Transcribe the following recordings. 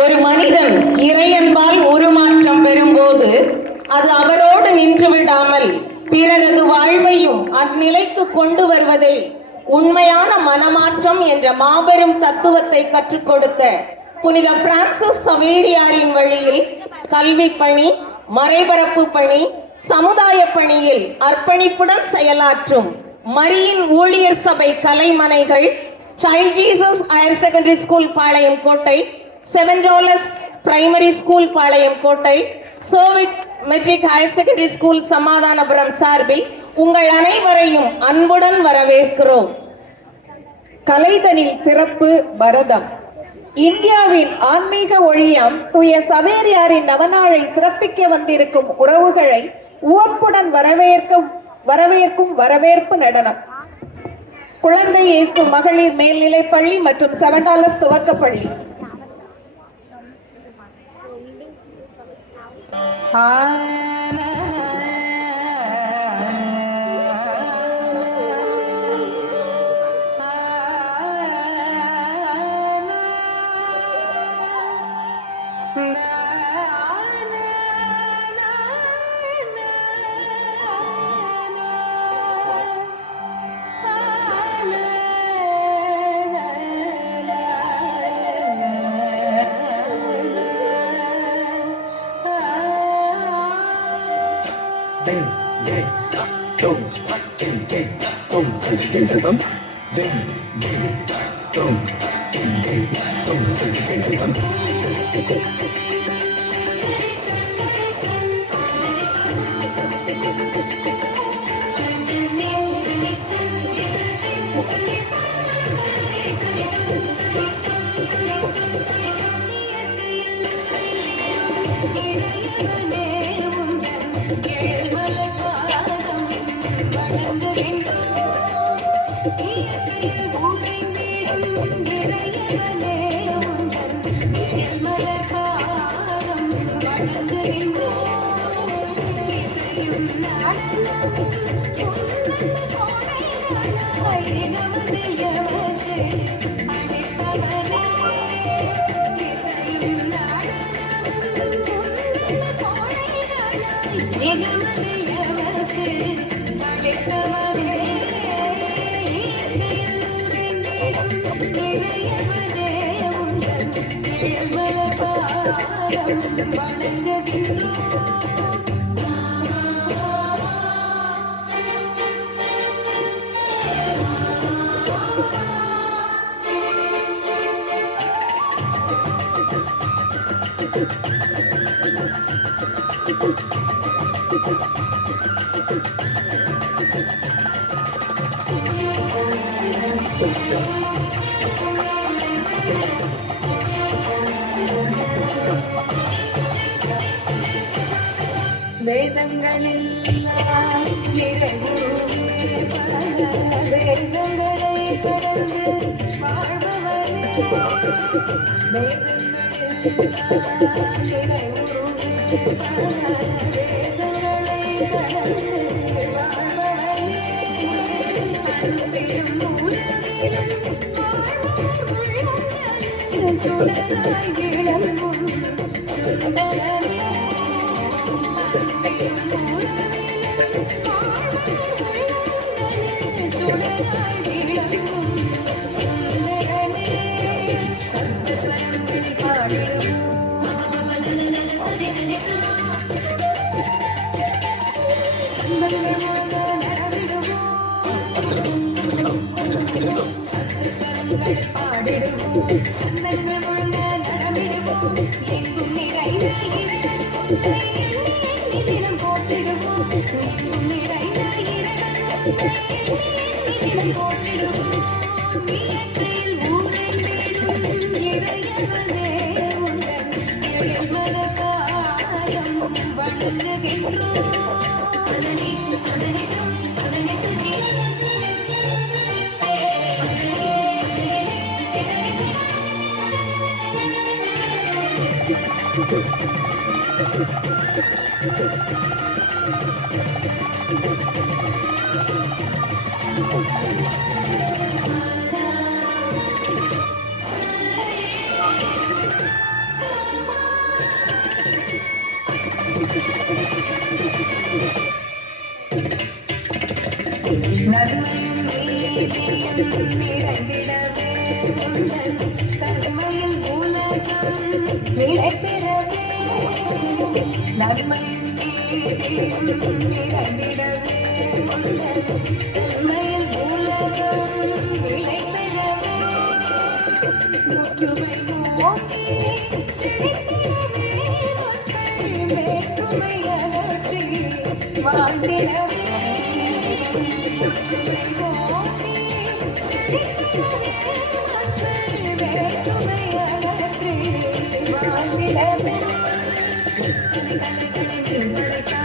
ஒரு மனிதன் இறையன்பால் உருமாற்றம் பெறும்போது அது அவரோடு நின்று விடாமல் பிறரது வாழ்வையும் அந்நிலைக்கு கொண்டு வருவதே உண்மையான மனமாற்றம் என்ற மாபெரும் தத்துவத்தை கற்றுக் கொடுத்த புனித பிரான்சிஸ் சவேரியாரின் வழியில் கல்வி பணி, மறைபரப்பு பணி, சமுதாய பணியில் அர்ப்பணிப்புடன் செயலாற்றும் மரியின் ஊழியர் சபை கலைமனைகள் child Jesus higher secondary school Palayamkottai, Seven Dolours primary school Palayamkottai, Servite matric higher secondary school Samathanapuram சார்பில் உங்கள் அனைவரையும் அன்புடன் வரவேற்கிறோம். கலைதனில் சிறப்பு பரதம். இந்தியாவின் ஆன்மீக ஒழியம் தூய சவேரியாரின் நவநாளை சிறப்பிக்க வந்திருக்கும் உறவுகளை உவப்புடன் வரவேற்கும் வரவேற்பு நடனம். குழந்தை இயேசு மகளிர் மேல்நிலைப் பள்ளி மற்றும் செவன்ட் டாலர்ஸ் துவக்கப்பள்ளி. நடனம் நமது எமக்கு அளித்தவனே இசையும் நாடனமும் உன்னத கோடைகளாய் நமது எமக்கு அளித்தவனே இயற்கையில் உறைந்திடும் இறையவனே உந்தன் நிழல்வல பாதம் வணங்குகின்றோம். வேதங்களெல்லாம் நிறைவுருவே பல வேதங்களை கடந்து வாழ்பவரே வேதங்களெல்லாம் நிறைவுருவே பல வேதங்களை கடந்து வாழ்பவரே அன்பிலும் உறவிலும் வாழ்பவர் உள்ளம் சுடராய் விளங்கும் சுந்தரனே சுடராய் விளங்கும் சுந்தரனே சப்தஸ்வரங்களை பாடிடுவோம் சம்பங்கள் முழங்க நடவிடுவோம் சப்தஸ்வரங்களை பாடிடுவோம் சந்தங்கள் முழங்க நடமிடுவோம் எங்கும் நிறைந்த இறைவன் முத்தை தினம் போற்றிடுவோம் எங்கும் நிறைந்த இறைவன் முத்தை தினம் போற்றிடுவோம் இயற்கையில் ஊரைந்திடும் இறையவனே உந்தன் எழில்மலர் பாதம் வணங்குகின்றோம். நன்மையும் நீதியும் நிறைந்திடவே உந்தன் தன்மையில் உலகம் நிலைபெறவே நன்மையும் நீதியும் நிறைந்திடவே உந்தன் தன்மையில் உலகம் நிலைபெறவே முற்றுமை நோக்கி செழித்திடவே மக்கள் வேற்றுமை அகற்றி வாழ்ந்திடவே முற்றுமை நோக்கி செழித்திடவே மக்கள் வேற்றுமை அகற்றி வாழ்ந்திடவே கலை கலை கலை படைத்தார்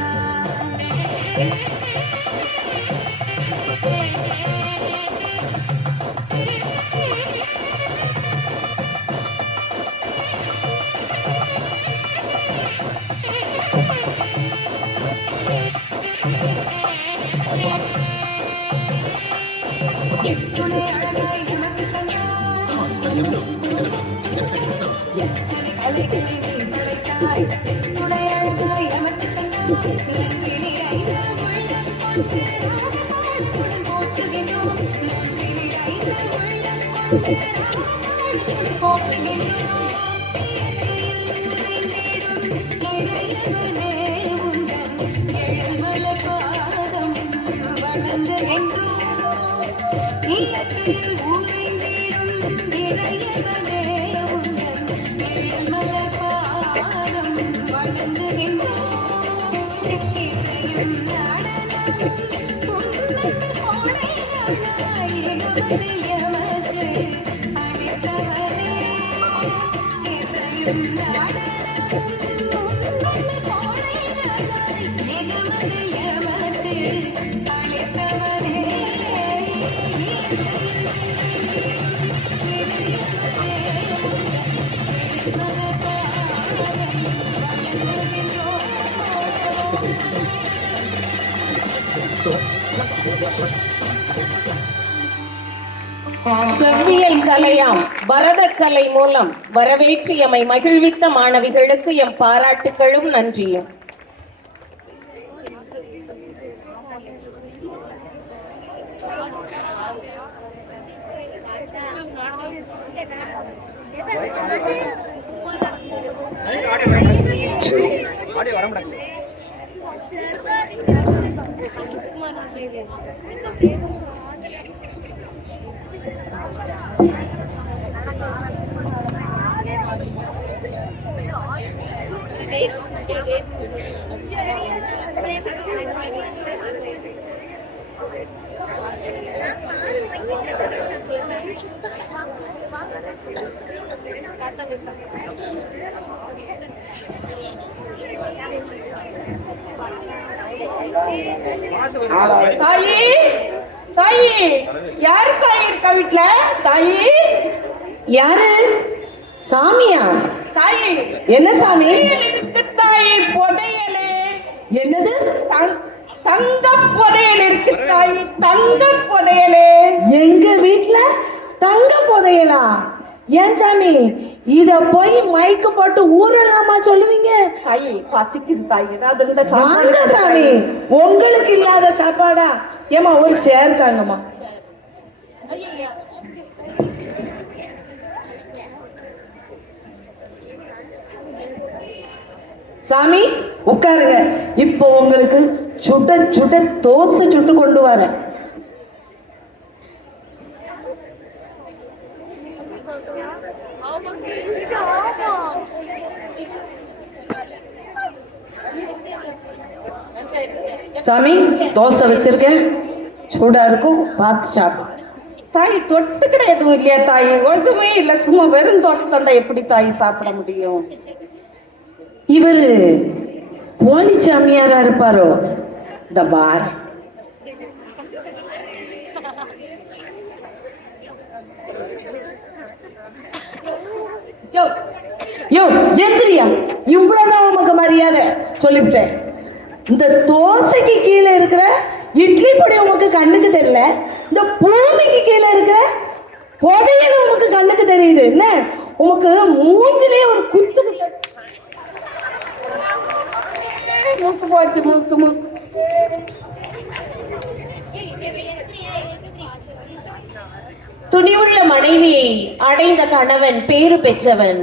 எத்துணை அழகாய் நமக்கு தந்தாய் எத்தனை கலைகளை நீ படைத்தாய் எத்துணை அழகாய் நமக்கு தந்தாய் நன்றி நிறைந்த உள்ளம் கொண்டு ராகமாடுதுடன் போற்றுகின்றோம் நன்றி நிறைந்த உள்ளம் கொண்டு ராகமாடுதுடன் போற்றுகின்றோம் இயற்கையில் உறைந்திடும் இறையவனே உந்தன் எழில்மலர் பாதம் வணங்குகின்றோம். இயற்கையில் உறைந்திடும் இறையவனே உந்தன் எழில்மலர் பாதம் வணங்குகின்றோம். இசையும் நடனமும் உன்னத கோடைகளாய் நமது எமக்கு அளித்தவனே இசையும் நடனமும் உன்னத கோடைகளாய் நமது எமக்கு அளித்தவனே செவ்வியல் கலையாம் பரதக்கலை மூலம் வரவேற்று எம்மை மகிழ்வித்த மாணவிகளுக்கு எம் பாராட்டுகளும் நன்றியும். தாயி, தாயி, யாரு தாயி இருக்கா வீட்ல? தாயி, யாரு? சாமியா? தாயி, என்ன சாமி? இருக்கு தாயி, புதையலு. என்னது? தங்க புதையல் இருக்கு தாயி, தங்க புதையலு. எங்க வீட்ல தங்க புதையலா? ஏன் சாமி இத போய் மைக்கு போட்டு ஊரெல்லாமா சொல்லுவீங்க? தாயி, பசிக்குது தாயி, ஏதாவது இருந்தா வாங்க சாப்பாடு சாமி, உங்களுக்கு இல்லாத சாப்பாடா? ஏமா ஒரு சேர் தாங்கம்மா. சாமி உட்காருங்க. இப்போ உங்களுக்கு சுட சுட தோசை சுட்டு கொண்டு வரேன். சாமி தோசை வச்சிருக்கேன், சூடா இருக்கும், பார்த்து சாப்பிடு. தாயி, தொட்டுக்கிட எதுவும் இல்லையா தாயி? ஒன்றுமே இல்ல, சும்மா வெறும் தோசை தந்தா எப்படி தாயி சாப்பிட முடியும்? இவரு போலி சாமியாரா இருப்பாரோ? இந்த பார் யோ யோ எந்திரியா, இவ்வளவுதான் உமக்கு மரியாதை சொல்லிவிட்டேன். இந்த தோசைக்கு கீழே இருக்கிற இட்லி பொடி உமக்கு கண்ணுக்கு தெரியல, இந்த பூமிக்கு கீழே இருக்கிற புதையல் உமக்கு கண்ணுக்கு தெரியுது. என்ன உமக்கு மூஞ்சிலே ஒரு குத்து மூக்கு போச்சு, மூக்கு மூக்கு. துணிவுள்ள மனைவியை அடைந்த கணவன் பேறு பெற்றவன்.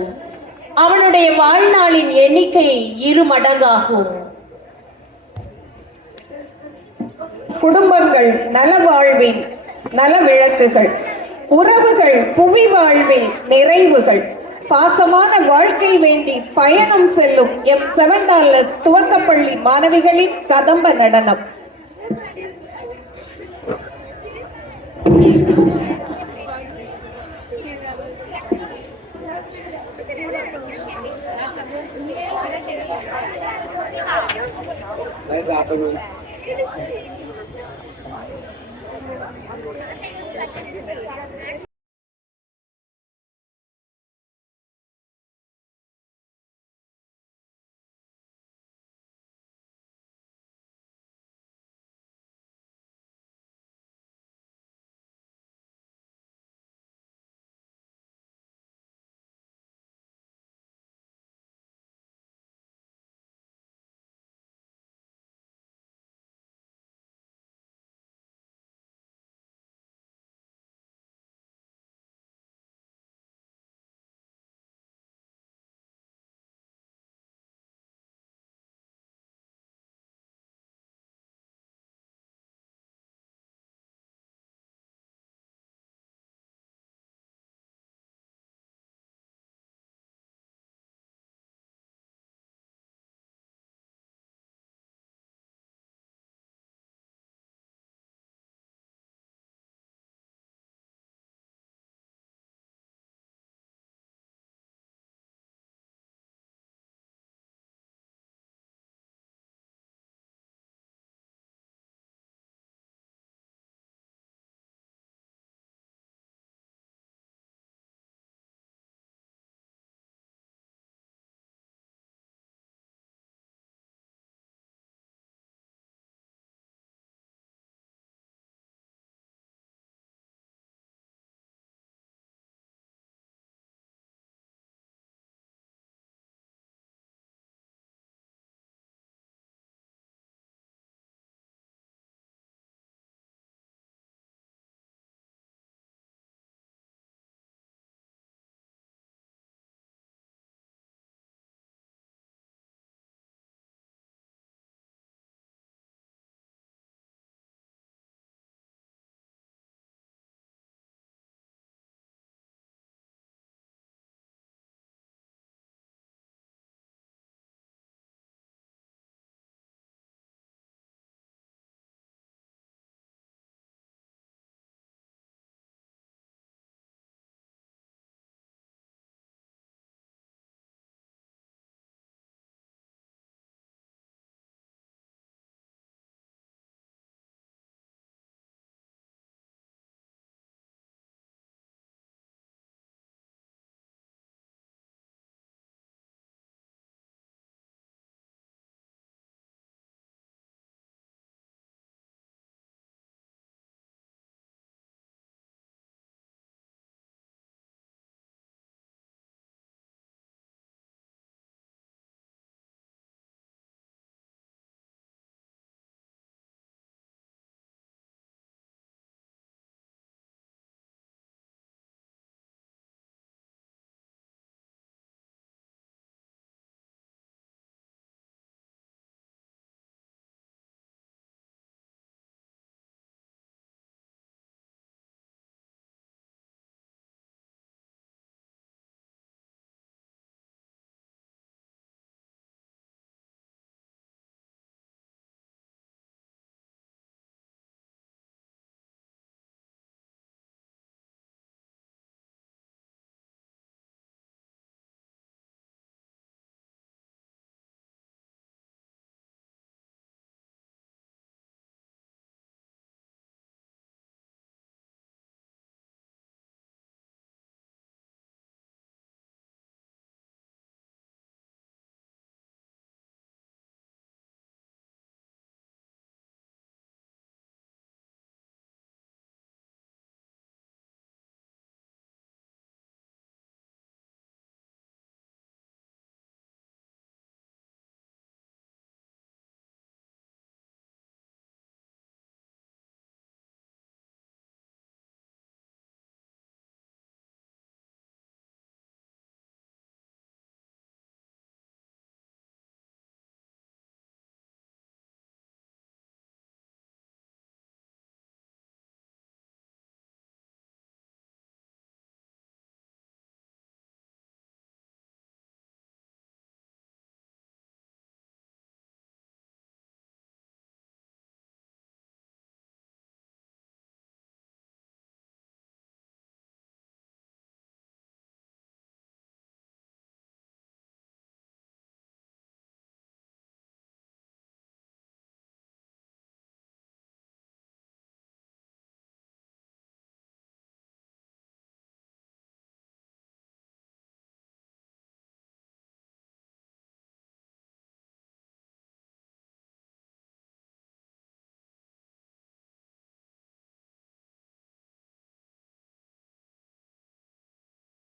அவனுடைய வாழ்நாளின் எண்ணிக்கை 2 மடங்காகும். குடும்பங்கள் நலவாழ்வின் நலவிளக்குகள், உறவுகள் புவி வாழ்வில் நிறைவுகள். பாசமான வாழ்க்கை வேண்டி பயணம் செல்லும் $7 துவக்கப்பள்ளி மாணவிகளின் கதம்ப நடனம்.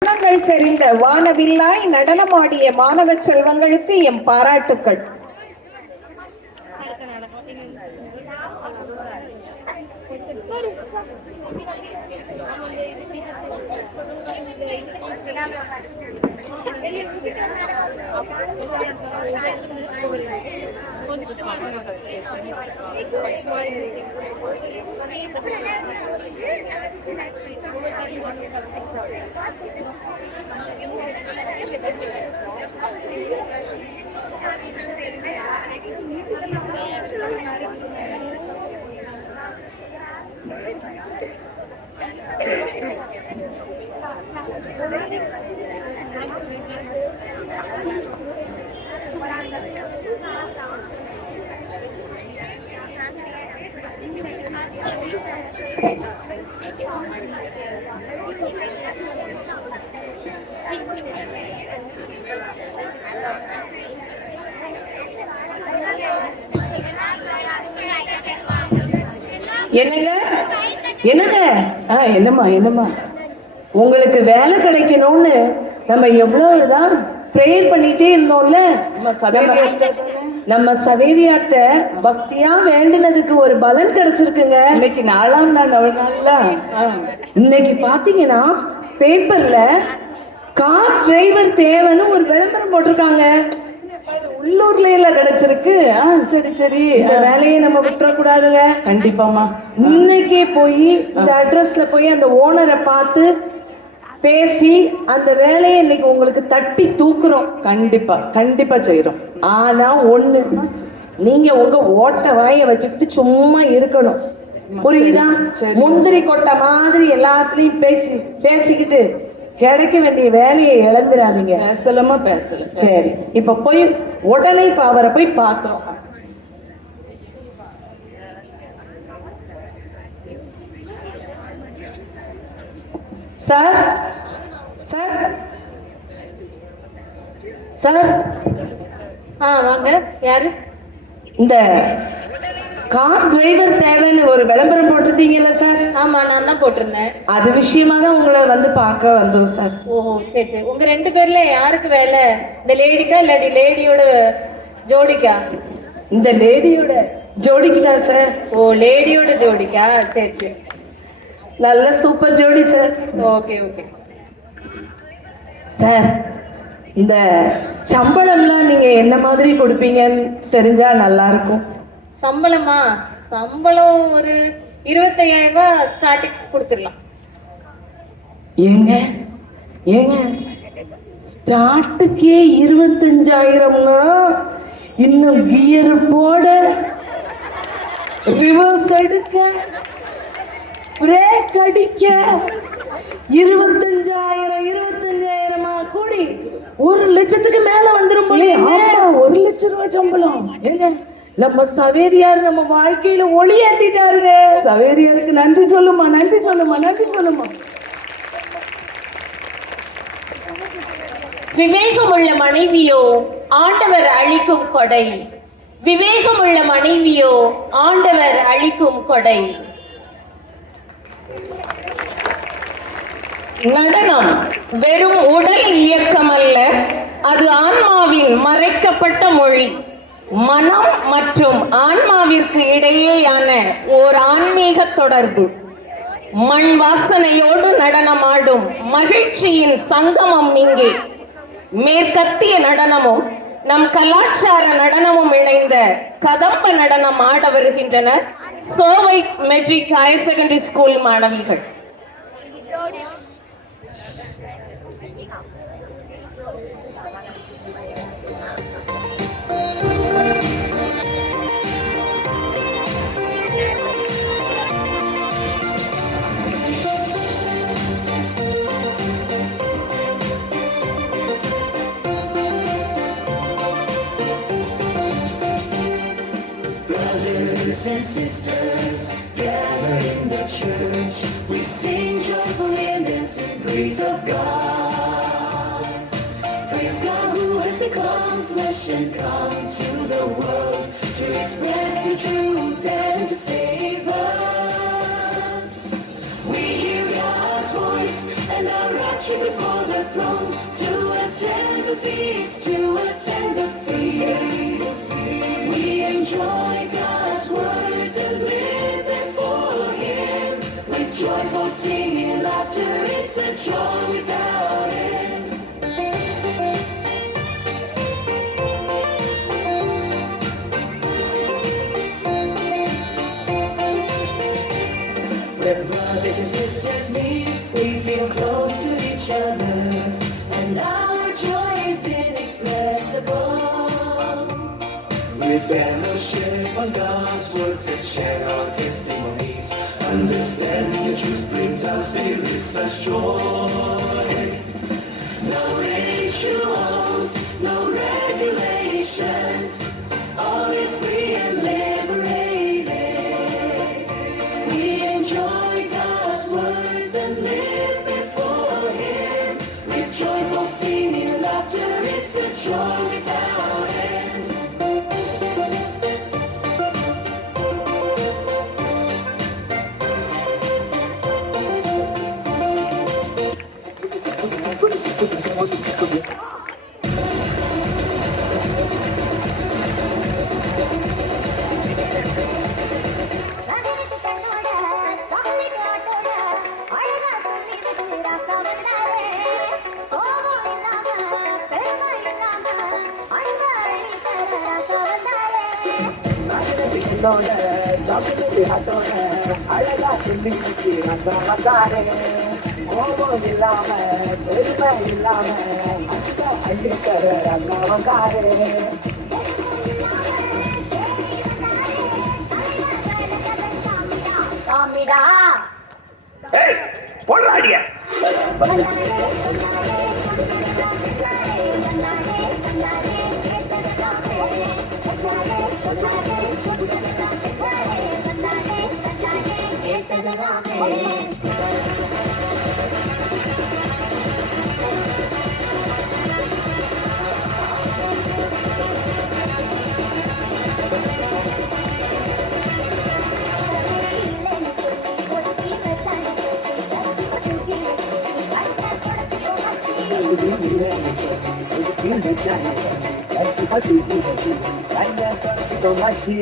வண்ணங்கள் செறிந்த வானவில்லாய் நடனமாடிய மாணவ செல்வங்களுக்கு எம் பாராட்டுக்கள். என்னங்க என்னங்க என்னம்மா என்னம்மா உங்களுக்கு வேலை கிடைக்கணும்னு நம்ம எவ்வளவுதான் ப்ரேயர் பண்ணிட்டே இருந்தோம்ல. நம்ம சவேரியார்ட்ட பக்தியா வேண்டினதுக்கு ஒரு பலன் கிடைச்சிருக்குங்க. இன்னைக்கு நாலாம் நாள் இன்னைக்கு பாத்தீங்கன்னா பேப்பர்ல கார் டிரைவர் தேவைன்னு ஒரு விளம்பரம் போட்டிருக்காங்க. உள்ளூர்ல எல்லாம் கிடைச்சிருக்கு. சரி சரி, இந்த வேலையை நம்ம விட்டுறக்கூடாதுங்க. கண்டிப்பாமா. இன்னைக்கே போய் இந்த அட்ரஸ்ல போய் அந்த ஓனரை பார்த்து பேசி அந்த வேலையை இன்னைக்கு உங்களுக்கு தட்டி தூக்குறோம். கண்டிப்பா கண்டிப்பா செய்யறோம். ஆனா ஒண்ணு, நீங்க உங்க ஓட்ட வாய வச்சுக்கிட்டு சும்மா இருக்கணும். புரியுதா? முந்திரி கொட்டை மாதிரி எல்லாத்துலயும் பேசிக்கிட்டு கிடைக்க வேண்டிய வேலையை இழந்துடாதீங்க. பேசலாமா? பேசல. சரி, இப்ப போய் உடனே இப்ப அவரை போய் பார்க்கிறோம். சார் சார் சார், வாங்க. யாரு? இந்த கார் டிரைவர் தேவைன்னு ஒரு விளம்பரம் போட்டிருந்தீங்கல்ல சார்? ஆமா, நான் தான் போட்டிருந்தேன். அது விஷயமா தான் உங்களை வந்து பார்க்க வந்தோம் சார். ஓஹோ, சரி சரி. உங்க ரெண்டு பேர்ல யாருக்கு வேலை? இந்த லேடிக்கா இல்லாட்டி லேடியோட ஜோடிக்கா? இந்த லேடியோட ஜோடிக்கு தான் சார். ஓ, லேடியோட ஜோடிக்கா? சரி சரி, நல்ல சூப்பர் ஜோடி சார். Okay okay. சார், இந்த சம்பளம்லாம் நீங்க என்ன மாதிரி கொடுப்பீங்கன்னு தெரிஞ்சா நல்லா இருக்கும். சம்பளமா? சம்பளம் ஒரு 25,000 ரூபாய் ஸ்டார்டிங் கொடுத்துடலாம். ஏங்க ஏங்க, ஸ்டார்ட்டுக்கே 25,000னா இன்னும் கியர் போட, ரிவர்ஸ் எடுக்க, பிரேக் அடிக்க 25,000 கூடி 1,00,000க்கு மேல வந்துரும் போல. 1,00,000 ரூபாய் சம்பளம். ஏங்க, நம்ம சவேரியார் நம்ம வாழ்க்கையில ஒளி ஏத்திட்டாருங்க. சவேரியாருக்கு நன்றி சொல்லுமா, நன்றி சொல்லுமா, நன்றி சொல்லுமா. விவேகமுள்ள மனைவியோ ஆண்டவர் அளிக்கும் கொடை. விவேகமுள்ள மனைவியோ ஆண்டவர் அளிக்கும் கொடை. நடனம் வெறும் உடல் இயக்கம் அல்ல, அது ஆன்மாவின் மறைக்கப்பட்ட மொழி. மனம் மற்றும் ஆன்மாவிற்கு இடையேயான ஓர் ஆன்மீக தொடர்பு. மண் வாசனையோடு நடனமாடும் மகிழ்ச்சியின் சங்கமம் இங்கே. மேற்கத்திய நடனமும் நம் கலாச்சார நடனமும் இணைந்த கதம்ப நடனம் ஆட வருகின்றனர் சோவை மெட்ரிக் ஹையர் செகண்டரி ஸ்கூல் மாணவிகள். Brothers and sisters, gather in the church. We sing joyfully and dance in praise of God. Praise God who has become flesh and come to the world to express the truth and to save us. We hear God's voice and our marching before the throne to attend the feast, to attend the feast. We enjoy God's words and live before Him with joyful singing, laughter. It's a joy without end. When brothers and sisters meet, we feel close to each other, and our joy is inexpressible. We fellowship on God's words and share our testimonies. Understanding the truth brings our spirits such joy. No rituals, no regulations, all is free and liberated. We enjoy God's words and live before Him with joyful singing, laughter. It's a joy without end. ரவிக்கு கண்ணோட chocolate ஆட்டோட அழகா சொல்லிடுது ராசா வந்தாரே கோபம் இல்லாம பெருமை இல்லாம அன்பை அள்ளி தர ராசா வந்தாரே பிள்ளோட சாப்பிட்டு ஆட்டோட அழகா சொல்லி வச்சு ரசம் வந்தாரே கோபம் இல்லாம பெருமை இல்லாம அந்த அள்ளிக்கிற ரசம் வந்தாரே சாமிடா ஏய் போடுறாடிய மச்சி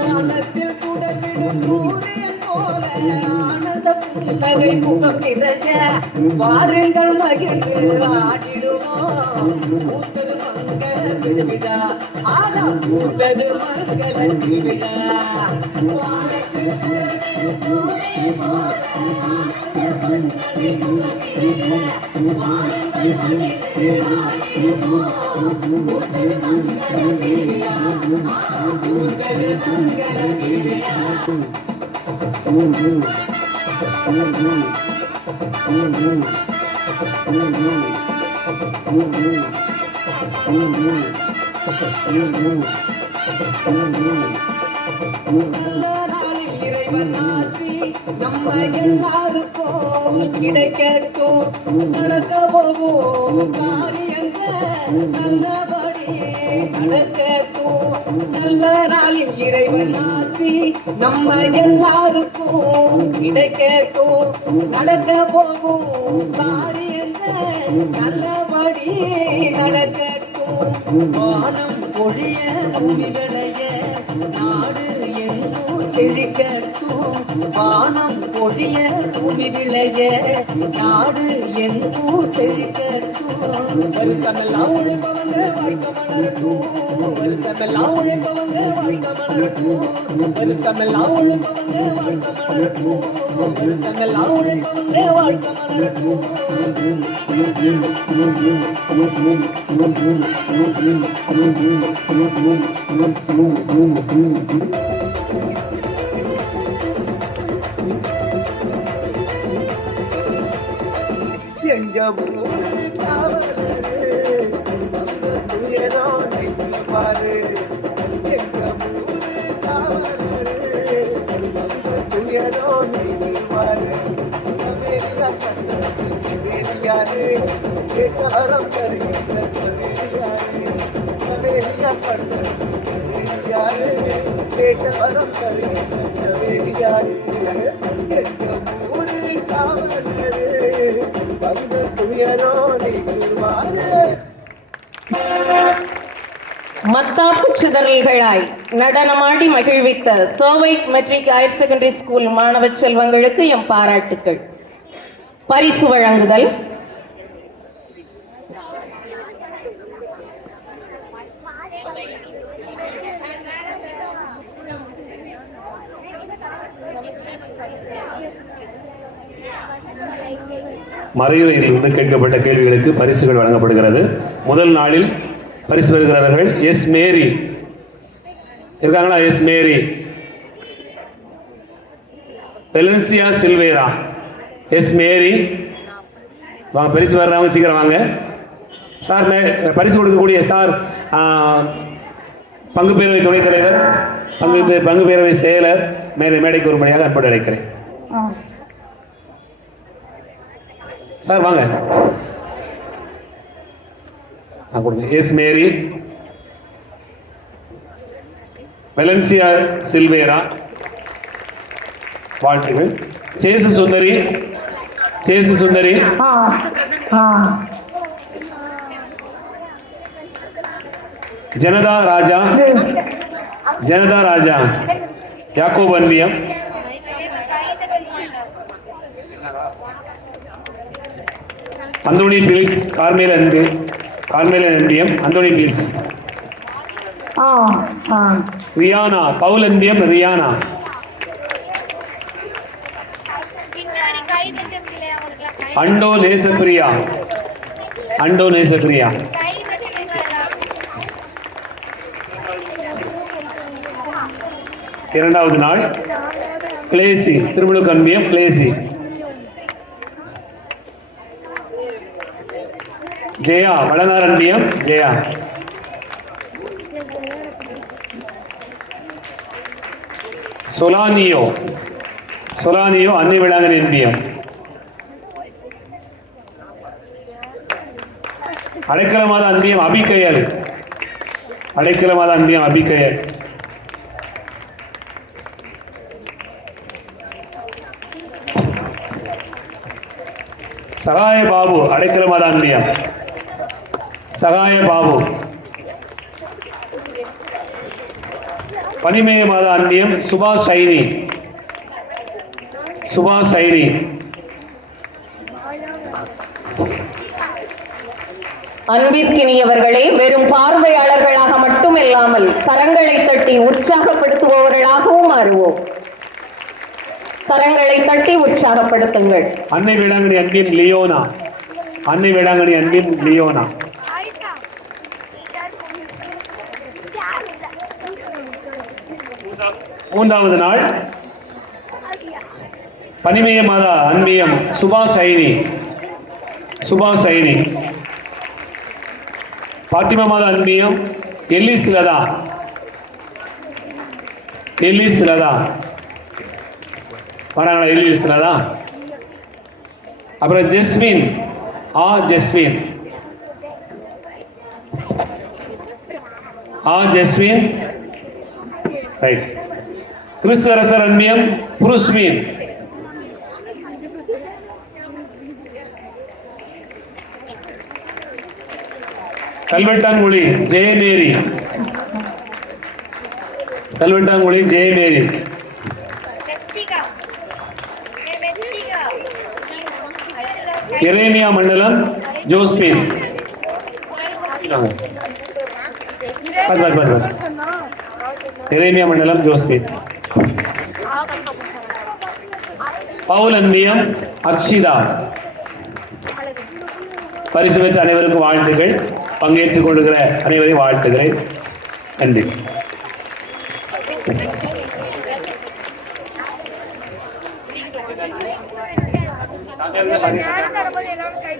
வானத்தில் சுடர்விடும் சூரியன் போல ஆனந்த புன்னகை முகம் நிறைய வாருங்கள் மகிழ்ந்து ஆடிடுவோம். பூத்தது மங்கள திருவிழா, ஆனா பூத்தது மங்கள திருவிழா. வானத்தில் சுடர்விடும் சூரியன் போல ஆனந்த புன்னகை முகம் நிறைய வாருங்கள் மகிழ்ந்து ஆடிடுவோம். பூத்தது மங்கள திருவிழா, பூத்தது மங்கள திருவிழா. நல்ல நாளில் இறைவன் ஆசி நம்ம எல்லாருக்கும் கிடைக்கட்டும். நடக்க போகும் காரியங்கள் நல்லபடி நடக்கட்டும். நல்ல நாளில் இறைவன் ஆசி நம்ம எல்லாருக்கும் கிடைக்கட்டும். நடக்க போகும் காரியங்கள் நல்லபடி நடக்கட்டும். வானம் பொழிய பூமி விளைய நாடு எங்கும் செழிக்கட்டும். வானம் பொழிய பூமி விளைய நாடு எங்கும் செழிக்கட்டும். வருஷமெல்லாம் உழைப்பவங்க வாழ்க்கை மலரட்டும். வருஷமெல்லாம் உழைப்பவங்க வாழ்க்கை மலரட்டும். வருஷமெல்லாம் உழைப்பவங்க வாழ்க்கை மலரட்டும். வருஷமெல்லாம் உழைப்பவங்க வாழ்க்கை மலரட்டும். எங்க ஊரு காவலரு அந்த துயரம் நிற்பாரு. எங்க ஊரு காவலரு அந்த துயரம் நிற்பாரு. சவேரியா கண்டது சவேரியாரு கேட்டாரம் தருகின்ற சவேரியாரு. சவேரியா கண்டது சவேரியாரு கேட்டாரம் தருகின்ற சவேரியாரு. எங்க ஊரு காவலரு அந்த துயரம் நிற்பாரு. மத்தாப்பு சிதறல்களாய் நடனமாடி மகிழ்வித்த சோவை மெட்ரிக் ஹையர் செகண்டரி ஸ்கூல் மாணவ செல்வங்களுக்கு எம் பாராட்டுக்கள். பரிசு வழங்குதல். மறையுறையிலிருந்து கேட்கப்பட்ட கேள்விகளுக்கு பரிசுகள் வழங்கப்படுகிறது. முதல் நாளில் பரிசு பெறுகிறவர்கள் எஸ் மேரி இருக்காங்களா? எஸ் மேரி, வெலன்சியா சில்வேரா, எஸ் மேரி வாங்க. பரிசு வர்றவங்க சீக்கிரம் வாங்க சார். பரிசு கொடுக்கக்கூடிய சார் பங்கு பேரவை துணைத் தலைவர், பங்கு பேரவை செயலர் மேடைக்கு ஒருபடியாக அன்போடு அழைக்கிறேன். சார் வாங்க. எஸ் மேரி, வெலன்சியா சில்வேரா வாழ்த்துகள். சேசு சுந்தரி, சேசு சுந்தரி, ஜனதா ராஜா, ஜனதா ராஜா, யாக்கோப் அன்பியம், அந்தோனி பிலிப்ஸ், கார்மேலன் அன்பியம், அந்தோனி பிலிப்ஸ், ரியானா, பவுல் அன்பியம், ரியானா, அண்டோ நேசப்பிரியா, அண்டோ நேசப்பிரியா, இரண்டாவது நாள் பிளேசி, திருமுழுக்கு அன்பியம், பிளேசி, ஜெயா, வளனார் அன்பியம், ஜெயா, சொலானியோ, சொலானியோ அன்னி விளாங்கன் அன்பியம், அடைக்கலமாத அன்பியம், அபிக்கயல், அடைக்கலமாத அன்பியம், அபிக்கயல், சகாய பாபு, அடைக்கலமாத அன்பியம், சகாய பாபு, பனிமேய மாதா அன்பியம், சுபாஷ் சைனி, சுபாஷ் சைனி, அன்பிற்கினியவர்களே, வெறும் பார்வையாளர்களாக மட்டுமில்லாமல் கரங்களை தட்டி உற்சாகப்படுத்துபவர்களாகவும் மாறுவோம். கரங்களை தட்டி உற்சாகப்படுத்துங்கள். அன்னை வேளாங்கண்ணி அன்பின் லியோனா, அன்னை வேளாங்கண்ணி அன்பின் லியோனா, மூன்றாவது நாள் பனிமய மாதா அன்பியம், சுபாஷ் சைனி, சுபாஷ் சைனி, பாட்டிமா மாதா அன்பியம், எல்லிஸ் லதா, எல்லிஸ் லதா வராங்களா? எல்லிஸ் லதா. அப்புறம் ஜெஸ்மின், ஜெஸ்மின், ஜெஸ்மின், ரைட். கிறிஸ்தரசர் அன்மியம் புருஸ்மீன். கல்வெட்டாங்குழி ஜெயமேரி. கல்வெட்டாங்குழி ஜெயமேரி. எரேமியா மண்டலம் ஜோஸ்பின். எரேமியா மண்டலம் ஜோஸ்பின். பவுல் அன்மியம் அக்ஷிதா. பரிசு பெற்ற அனைவருக்கும் வாழ்த்துக்கள். பங்கேற்றுக் கொள்கிற அனைவரையும் வாழ்த்துகிறேன். நன்றி.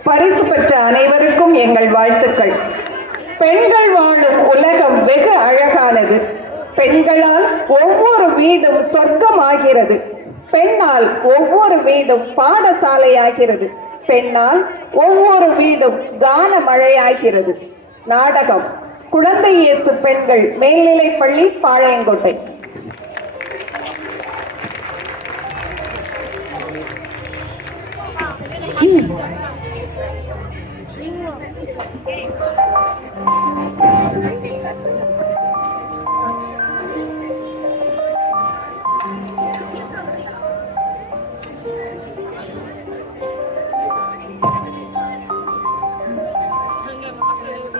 பரிசு பெற்ற அனைவருக்கும் எங்கள் வாழ்த்துக்கள். பெண்கள் வாழும் உலகம் வெகு அழகானது. பெண்களால் ஒவ்வொரு வீடும் சொர்க்கமாகிறது. பெண்ணால் ஒவ்வொரு வீடும் பாடசாலையாகிறது. பெண்ணால் ஒவ்வொரு வீடும் கான மழையாகிறது. நாடகம் குழந்தை இயேசு பெண்கள் மேல்நிலைப்பள்ளி பாளையங்கோட்டை.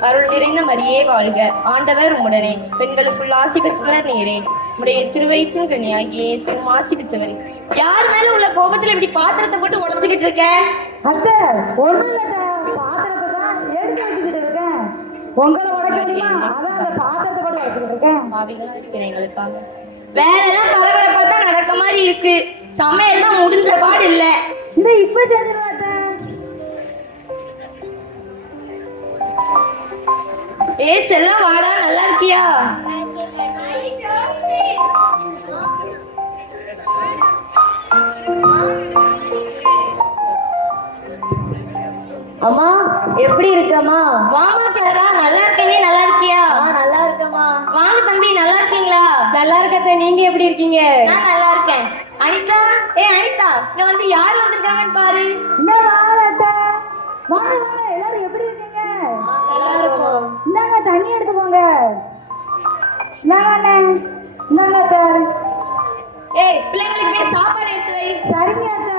அருள் நிறைந்த மரியே வாழ்க, ஆண்டவர் உம்முடனே, பெண்களுக்குள் ஆசி பெற்றவர் நீரே, உடைய திருவயிற்றின் கனியாகிய இயேசுவும் ஆசி பெற்றவரே. யார் மேல உள்ள கோபத்துல இப்படி பாத்திரத்தை போட்டு உடைச்சுக்கிட்டு இருக்க? அத்தை ஒண்ணும் இல்ல, பாத்திரத்தை தான் எடுத்து வச்சுக்கிட்டு இருக்கேன். உங்களை உடைக்க முடியுமா? அதான் அந்த பாத்திரத்தை போட்டு உடைச்சுக்கிட்டு இருக்கேன். பாவிகளா இருக்கிற எங்களுக்காக. வேலையெல்லாம் பரபரப்பா தான் நடக்க மாதிரி இருக்கு. சமையல் தான் முடிஞ்ச பாடு இல்ல. இந்த இப்ப செஞ்சிருவாத்த. செல்லம் வாடா, நல்லா இருக்கியா? அம்மா எப்படி இருக்கம்மா? வாமா கிளாரா, நல்லா இருக்கேன். நீ நல்லா இருக்கியா? நல்லா இருக்கம்மா. வாங்க தம்பி, நல்லா இருக்கீங்களா? நல்லா இருக்கத்த, நீங்க எப்படி இருக்கீங்க? நான் நல்லா இருக்கேன். அனிதா, அனிதா, இங்க வந்து யார் வந்திருக்காங்கன்னு பாரு. என்ன வாங்க வாங்க வாங்க, எல்லாரும் எப்படி இருக்கீங்க? நல்லா இருக்கும். இந்தாங்க தண்ணி எடுத்துக்கோங்க. இந்தாங்க இந்தாங்க அத்தை. பிள்ளைங்களுக்கு போய் சாப்பாடு எடுத்து வை. சரிங்க அத்தை.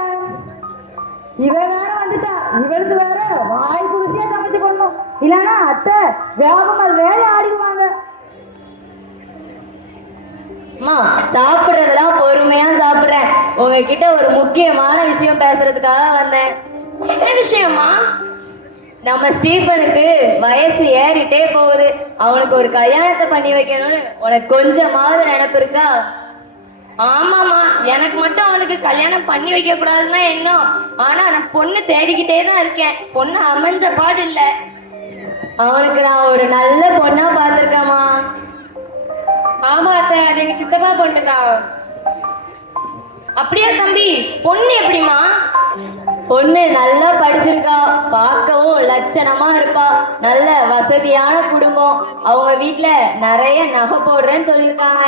இவ வேற வந்துட்டா, இவளுக்கு வேற வாய் குருத்தியா சமைச்சு கொள்ளணும். இல்லைன்னா அத்தை வேகம் அது வேலை ஆடிடுவாங்க. அம்மா சாப்பிடுறதெல்லாம் பொறுமையா சாப்பிடுறேன். உங்ககிட்ட ஒரு முக்கியமான விஷயம் பேசுறதுக்காக வந்தேன். என்ன விஷயமா? நம்ம ஸ்டீஃபனுக்கு வயசு ஏறிட்டே போகுது. அவனுக்கு ஒரு கல்யாணத்தை பண்ணி வைக்கணும்னு உனக்கு கொஞ்சமாவது நினைப்பு இருக்கா? ஆமாமா, எனக்கு மட்டும் அவனுக்கு கல்யாணம் பண்ணி வைக்க கூடாதுன்னா என்ன? ஆனா நான் பொண்ணு தேடிக்கிட்டே தான் இருக்கேன். பொண்ணு அமைஞ்ச பாடு இல்ல. அவனுக்கு நான் ஒரு நல்ல பொண்ணா பார்த்திருக்கேம்மா. ஆமா அத்தை, அது எங்க சித்தப்பா பொண்ணுதான். அப்படியா தம்பி? பொண்ணு எப்படிமா? பொண்ணு நல்லா படிச்சிருக்கா, பார்க்கவும் லட்சணமா இருப்பா. நல்ல வசதியான குடும்பம். அவங்க வீட்டுல நிறைய நகை போடுறேன்னு சொல்லியிருக்காங்க.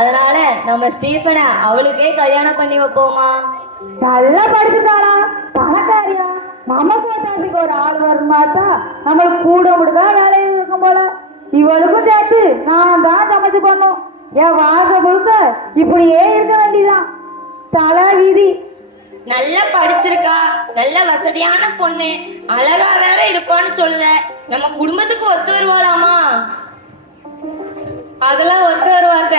அதனால நம்ம ஸ்டீஃபனை அவளுக்கே கல்யாணம் பண்ணி வைப்போமா. நல்லா படிச்சுட்டாளா, பணக்காரியா, நமக்கு ஒத்தாசிக்கு ஒரு ஆள் வருமாட்டா. நம்மளுக்கு கூட முடிதான் வேலையை இருக்கும் போல. இவளுக்கும் சேர்த்து நான் தான் சமைச்சு பண்ணும். என் வாழ்க்கை முழுக்க இப்படியே இருக்க வேண்டியதான். தலை விதி. நல்லா படிச்சிருக்கா, நல்ல வசதியான பொண்ணு, அழகா வேற இருப்பான்னு சொல்லுத. நம்ம குடும்பத்துக்கு ஒத்து வருவாளாமா? அதெல்லாம் ஒத்து வருவாத்த.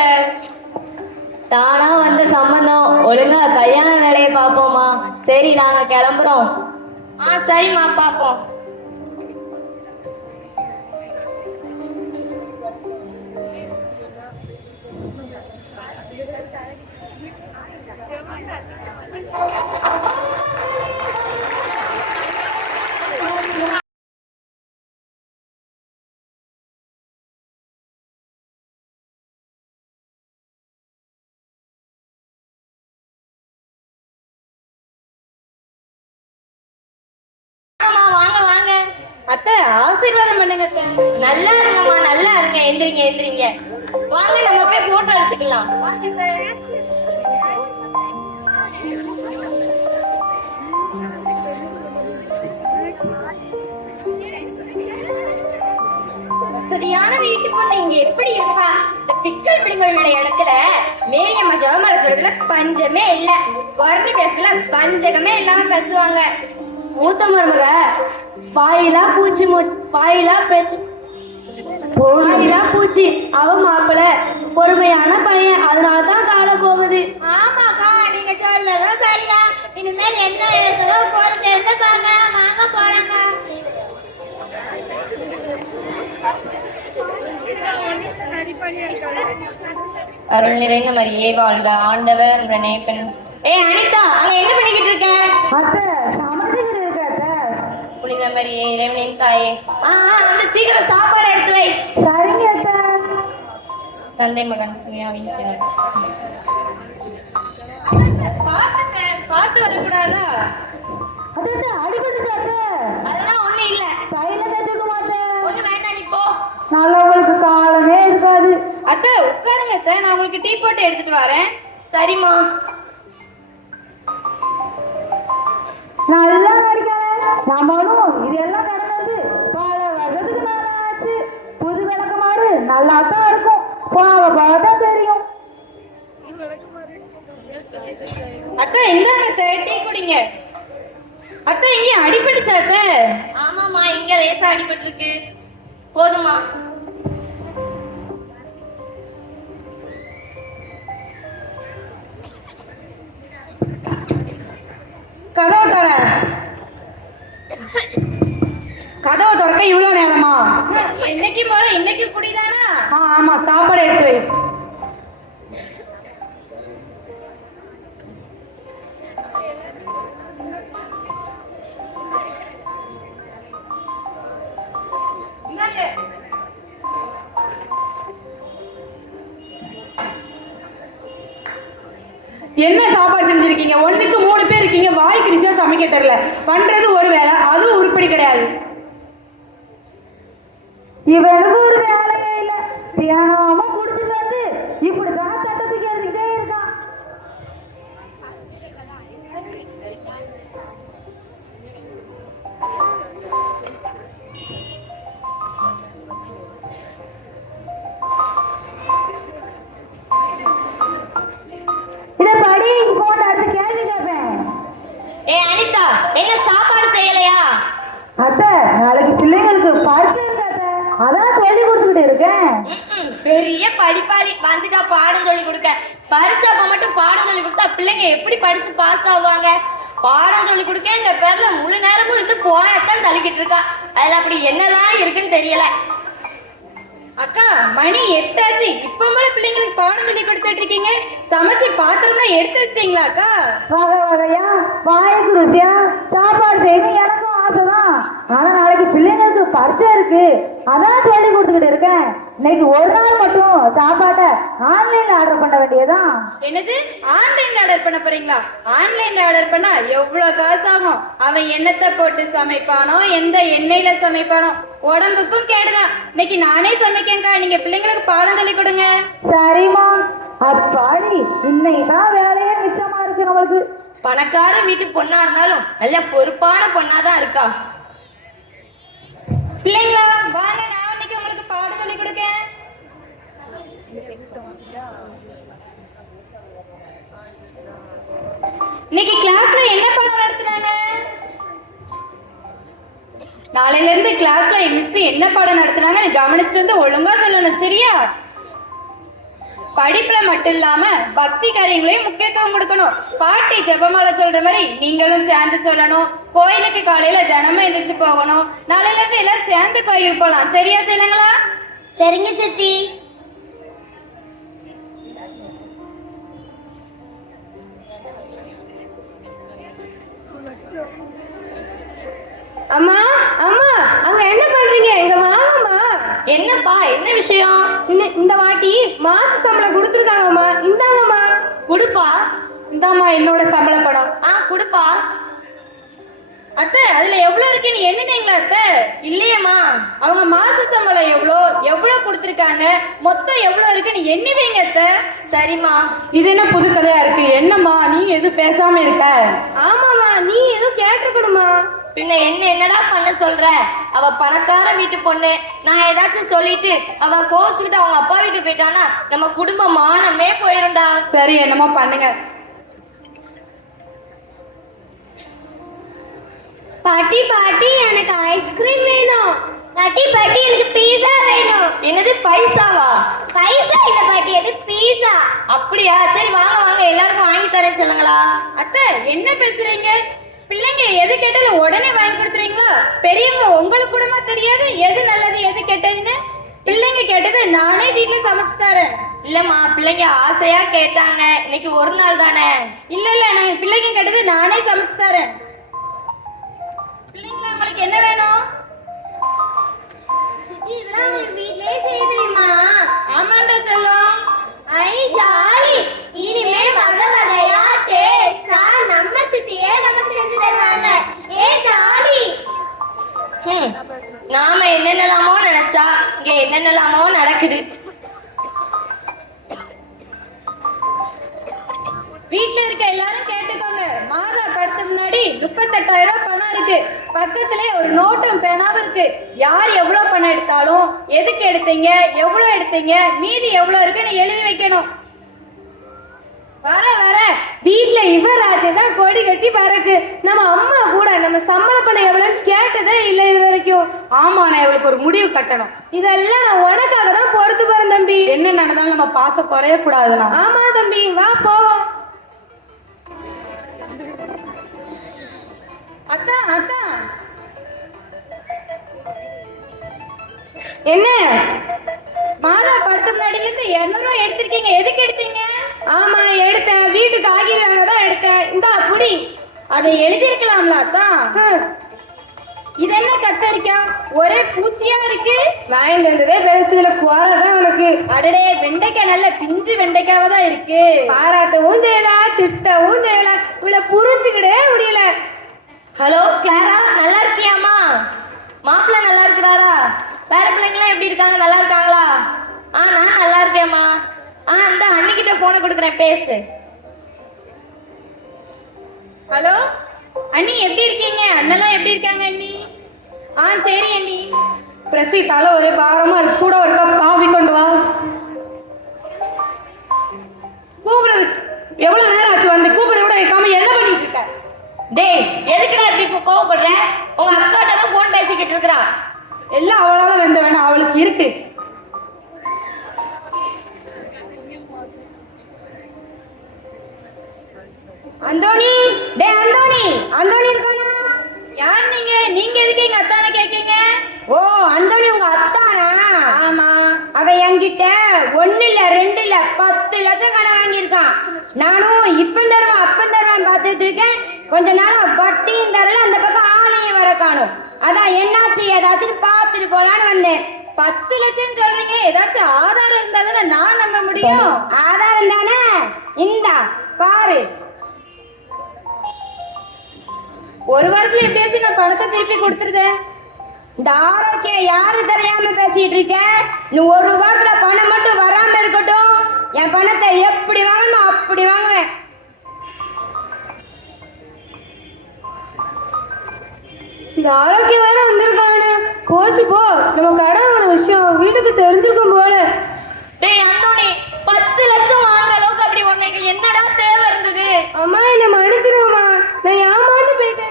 தானா வந்த சம்பந்தம், ஒழுங்கா கல்யாண வேலையை பார்ப்போமா. சரி நாங்க கிளம்புறோம். சரிம்மா, பாப்போம். வாங்க வாங்க அத்தை, ஆசீர்வாதம் பண்ணுங்க அத்தை. நல்லா இருக்கம்மா, நல்லா இருக்கேன். எந்திரிங்க எந்திரிங்க. வாங்க நம்ம போய் போட்டோ எடுத்துக்கலாம். வாங்க சார். சரியான வீட்டு பொண்ணு இங்க எப்படி இருப்பா? இந்த பிக்கல் பிடிங்கள் உள்ள இடத்துல மேரியம்மா ஜெபமாலத்துல பஞ்சமே இல்ல. குரண்டு பேசல பஞ்சகமே இல்லாம பேசுவாங்க. மூத்த மருமக வாயிலா பூச்சி வாயிலா பேச்சு வாயிலா பூச்சி. அவ மாப்பிள்ள பொறுமையான பையன், அதனாலதான் காலம் போகுது. ஆமாக்கா, நீங்க சொல்லதான் சரிதான். இனிமேல் என்ன நடக்குதோ பொறுத்து இருந்து பார்க்கலாம். வாங்க போலாங்க. அருள் நிறைந்த மரியே வாழ்க, ஆண்டவர் உடனே பெண். ஏய் அனிதா, அங்க என்ன பண்ணிக்கிட்டு இருக்க? புனித மரியே இறைவனின் தாயே. அந்த சீக்கிரம் சாப்பாடு எடுத்து வை. தந்தை மகன் தூயாவின் பெயராலே. பார்த்து வரக்கூடாதா? அதெல்லாம் ஒண்ணு இல்ல. ஒண்ணு வேண்டாம், நீ போ. நல்லவங்களுக்கு காலமே இருக்காது. அத்தை உட்காருங்க அத்தை, நான் உங்களுக்கு டீ போட்டு எடுத்துட்டு வரேன். சரிம்மா. நல்லா நடிக்கல. நம்மளும் இதெல்லாம் கடந்தது பல வருஷத்துக்கு மேல ஆச்சு. புது விளக்கமாறு நல்லா தான் இருக்கும். பார்த்தா தெரியும். அத்தை இந்தாங்க அத்தை, டீ குடிங்க. அத்தை இங்க அடிபட்டுச்சா அத்தை? ஆமாம்மா, இங்க லேசா அடிபட்டு இருக்கு. போதுமா? கதவை தர. கதவை திறக்க இவ்வளவு நேரமா? என்னைக்கு போல இன்னைக்கு குடிதானா? ஆமா, சாப்பாடு எடுத்து வை. என்ன சாப்பாடு செஞ்சிருக்கீங்க? 1க்கு 3 பேர் இருக்கீங்க, வாய்க்கு ருசியா சமைக்க தெரியல. பண்றது ஒரு வேலை, அதுவும் உருப்படி கிடையாது. இவனுக்கு ஒரு வேலையே இல்ல. தியானமா குடிச்சிட்டு வந்து இப்படிதான் தட்டத்துக்கு எறிஞ்சுக்கிட்டே இருக்கான். இத படி போட்டு அடுத்து கேள்வி கேட்பேன். ஏய் அனிதா, என்ன சாப்பாடு செய்யலையா? அத்தை, நாளைக்கு பிள்ளைங்களுக்கு பரிச்சை இருக்கு அத்தை. அதான் சொல்லி கொடுத்துக்கிட்டு இருக்கேன். பெரிய படிப்பாளி வந்துட்டா பாடம் சொல்லி கொடுக்க. பரிச்சாப்ப மட்டும் பாடம் சொல்லி கொடுத்தா பிள்ளைங்க எப்படி படிச்சு பாஸ் ஆவாங்க? பாடம் சொல்லி கொடுக்கன்ற பேர்ல முழு நேரமும் இருந்து போனத்தான் தள்ளிக்கிட்டு இருக்கா. அதுல அப்படி என்னதான் இருக்குன்னு தெரியல. அக்கா, மணி 8 ஆச்சு. இப்ப மேல பிள்ளைங்களுக்கு பாடம் சொல்லி கொடுத்துட்டு இருக்கீங்க. சமைச்சு பாத்திரம்லாம் எடுத்து வச்சிட்டீங்களா அக்கா? வகை வகையா வாய்க்கு ருசியா சாப்பாடு செய்யணும் எனக்கும் ஆசைதான். ஆனா நாளைக்கு பிள்ளைங்களுக்கு பரிச்சை இருக்கு, அதான் சொல்லி கொடுத்துக்கிட்டு இருக்கேன். இன்னைக்கு ஒரு நாள் மட்டும் சாப்பாட்டை ஆன்லைன்ல ஆர்டர் பண்ண வேண்டியதான். என்னது, ஆன்லைன்ல ஆர்டர் பண்ண போறீங்களா? ஆன்லைன்ல ஆர்டர் பண்ணா எவ்வளவு காசு ஆகும்? அவன் எண்ணெத்தை போட்டு சமைப்பானோ, எந்த எண்ணெயில சமைப்பானோ, உடம்புக்கும் கேடுதான். இன்னைக்கு நானே சமைக்கேன்க்கா, நீங்க பிள்ளைங்களுக்கு பாடம் சொல்லி கொடுங்க. சரிம்மா. அப்பாடி, இன்னைக்குதான் வேலையே மிச்சமா இருக்கு நம்மளுக்கு. பணக்கார வீட்டு பொண்ணா இருந்தாலும் நல்ல பொறுப்பான பொண்ணாதான் இருக்கா. பிள்ளைங்களா வாங்க, நான் இன்னைக்கு உங்களுக்கு பாடம் சொல்லி கொடுக்கேன். இன்னைக்கு கிளாஸ்ல என்ன பாடம் நடத்துறாங்க? நாளையில இருந்து கிளாஸ்ல மிஸ் என்ன பாடம் நடத்துறாங்கன்னு கவனிச்சுட்டு வந்து ஒழுங்கா சொல்லணும், சரியா? படிப்புல மட்டும் இல்லாம பக்தி காரியங்களையும் முக்கியத்துவம் கொடுக்கணும். பாட்டி ஜெபமாலை சொல்ற மாதிரி நீங்களும் சேர்ந்து சொல்லணும். கோயிலுக்கு காலையில தினமும் எந்திரிச்சு போகணும். நாளையில இருந்து எல்லாரும் சேர்ந்து கோயிலுக்கு போலாம், சரியா சொல்லுங்களா? சரிங்க சித்தி. அம்மா அம்மா, அங்க என்ன பண்றீங்க? இங்க வாங்கம்மா. என்னப்பா, என்ன விஷயம்? இந்த வாட்டி மாச சம்பளம் கொடுத்துருக்காங்கம்மா, இந்தாங்கம்மா. குடுப்பா. இந்தாம்மா என்னோட சம்பள படம். குடுப்பா. அத்தை அதுல எவ்வளவு இருக்கு நீ எண்ணினீங்களா அத்தை? இல்லையம்மா. அவங்க மாச சம்பளம் எவ்வளவு கொடுத்துருக்காங்க, மொத்தம் எவ்வளவு இருக்கு நீ எண்ணி வைங்க அத்தை. சரிம்மா. இது என்ன புது கதையா இருக்கு? என்னம்மா நீ எதுவும் பேசாம இருக்க? ஆமாம்மா, நீ எதுவும் கேட்டிருக்கணுமா? பின்ன என்னடா பண்ண சொல்ற? அவ பணக்கார வீட்டு பொண்ணு. நான் ஏதாச்சும் சொல்லிட்டு அவ கோச்சுக்கிட்டு அவங்க அப்பா வீட்டுக்கு போயிட்டானா நம்ம குடும்ப மானமே போயிரும்டா. சரி என்னமோ பண்ணுங்க. பாட்டி பாட்டி எனக்கு ஐஸ்கிரீம் வேணும். பாட்டி பாட்டி எனக்கு பீஸா வேணும். என்னது பைசாவா? பைசா இல்ல பாட்டி, அது பீஸா. அப்படியா? சரி வாங்க வாங்க, எல்லாருக்கும் வாங்கி தரேன் சொல்லுங்களா. அத்தை என்ன பேசுறீங்க? பிள்ளைங்க எது கேட்டாலும் உடனே வாங்கி கொடுத்துறீங்களா? பெரியவங்க உங்களுக்கு கூடமா தெரியாது எது நல்லது எது கெட்டதுன்னு? பிள்ளைங்க கேட்டது நானே வீட்டுல சமைச்சு தரேன். இல்லம்மா, பிள்ளைங்க ஆசையா கேட்டாங்க, இன்னைக்கு ஒரு நாள் தானே. இல்ல நான் பிள்ளைங்க கேட்டது நானே சமைச்சு தரேன். பிள்ளைங்களா உங்களுக்கு என்ன வேணும்? சித்தி இதெல்லாம் உங்களுக்கு வீட்லயே செய்ய தெரியுமா? ஆமாண்டா செல்லம். ஐ ஜாலி. இனிமே வகை வகையா டேஸ்டா நம்ம சித்தியே நமக்கு செஞ்சு தருவாங்க. ஏ ஜாலி. நாம என்னென்னலாமோ நினைச்சா இங்க என்னென்னலாமோ நடக்குது. வீட்ல இருக்க எல்லாரும் கேட்டுக்கோங்க. மாதா படத்துக்கு முன்னாடி 38,000 ரூபாய் பணம் இருக்கு. பக்கத்திலே ஒரு நோட்டும் பேனாவும் இருக்கு. யார் எவ்வளவு பணம் எடுத்தாலும் எதுக்கு எடுத்தீங்க, எவ்வளவு எடுத்தீங்க, மீதி எவ்வளவு இருக்குன்னு எழுதி வைக்கணும். வர வீட்ல இவராஜ் தான் கொடி கட்டி பறக்கு. நம்ம அம்மா கூட நம்ம சம்பள பணம் எவ்வளவுன்னு கேட்டதே இல்லை இது வரைக்கும். ஆமா, நான் இவளுக்கு ஒரு முடிவு கட்டணும். இதெல்லாம் நான் உனக்காக தான் பொறுத்து போறேன் தம்பி. என்ன நடந்தாலும் நம்ம பாசம் குறைய கூடாதுண்ணா. ஆமா தம்பி, வா போவோம். அத்தான் என்ன மாதா படத்துக்கு முன்னாடில இருந்து 200 ரூபாய் எடுத்திருக்கீங்க, எதுக்கு எடுத்தீங்க? ஆமா எடுத்தேன், வீட்டுக்கு ஆகிடுவாங்க தான் எடுத்தேன். இந்தா புடி. அதை எழுதிருக்கலாம்ல அத்தான். இது என்ன கத்தரிக்காய், ஒரே பூச்சியா இருக்கு? வாங்கிட்டு வந்ததே பெருசு, இதுல குவாரதான் உனக்கு. அடடே, வெண்டைக்காய் நல்ல பிஞ்சு வெண்டைக்காவா தான் இருக்கு. பாராட்டவும் செய்யல, திட்டவும் செய்யல, இவளை புரிஞ்சுக்கிடவே முடியல. ஹலோ கிளாரா, நல்லா இருக்கியாமா? மாப்பிள்ள நல்லா இருக்கிறாரா? வேற பிள்ளைங்களாம் எப்படி இருக்காங்க, நல்லா இருக்காங்களா? நான் நல்லா இருக்கேம்மா. இந்த அண்ணிக்கிட்ட போனை கொடுக்குறேன், பேசு. ஹலோ அண்ணி, எப்படி இருக்கீங்க? அண்ணெல்லாம் எப்படி இருக்காங்க அண்ணி? சரி அண்ணி. பிரசி, தலை ஒரே பாரமா இருக்கு, சூடா ஒரு கப் காஃபி கொண்டு வா. கூப்பிடுறது எவ்வளவு நேரம் ஆச்சு வந்து? கூப்பிடுறத விட வைக்காம என்ன பண்ணிட்டு இருக்க? டேய், எதுக்குடா இப்படி கோவப்படுற? உங்க அக்காட்ட தான் போன் பேசிக்கிட்டு இருக்கிறா. எல்லாம் அவளால வெந்த வேணாம், அவளுக்கு இருக்கு. அந்தோணி, டே அந்தோணி, அந்தோணி இருக்கானா? யார் நீங்க? நீங்க எதுக்கு எங்க அத்தானை கேட்கீங்க? ஓ, அந்தோணி உங்க அத்தானா? ஆமா. அவ என்கிட்ட 1 இல்ல 2 இல்ல 10 லட்சம் கடன் வாங்கியிருக்கான். நானும் இப்ப தருவான் அப்ப தருவான் பார்த்துட்டு இருக்கேன். கொஞ்ச நாளா வட்டியும் தரல, அந்த பக்கம் ஆளையும் வர காணும். அதான் என்னாச்சு ஏதாச்சும் பார்த்துருக்கோலான்னு வந்தேன். 10 லட்சம் சொல்றீங்க, ஏதாச்சும் ஆதாரம் இருந்தா தானே நான் நம்ப முடியும். ஆதாரம் தானே, இந்தா பாரு. ஒரு வாரத்துல எப்படியாச்சும் நான் பணத்தை திருப்பி கொடுத்துருதேன். இந்த ஆரோக்கியம் யாரு தெரியாம பேசிட்டு இருக்க? நீ ஒரு வாரத்துல பணம் மட்டும் வராம இருக்கட்டும், என் பணத்தை எப்படி வாங்கணும் அப்படி வாங்குவேன். இந்த ஆரோக்கியம் வேற வந்திருக்காங்க. போச்சு போ, நம்ம கடவுளோட விஷயம் வீட்டுக்கு தெரிஞ்சிருக்கும் போல. டேய் அந்தோணி, 10 லட்சம் வாங்குற அளவுக்கு அப்படி உனக்கு என்னடா தேவை இருந்தது? அம்மா என்ன மன்னிச்சிருவோமா, நான் ஏமாந்து போயிட்டேன்.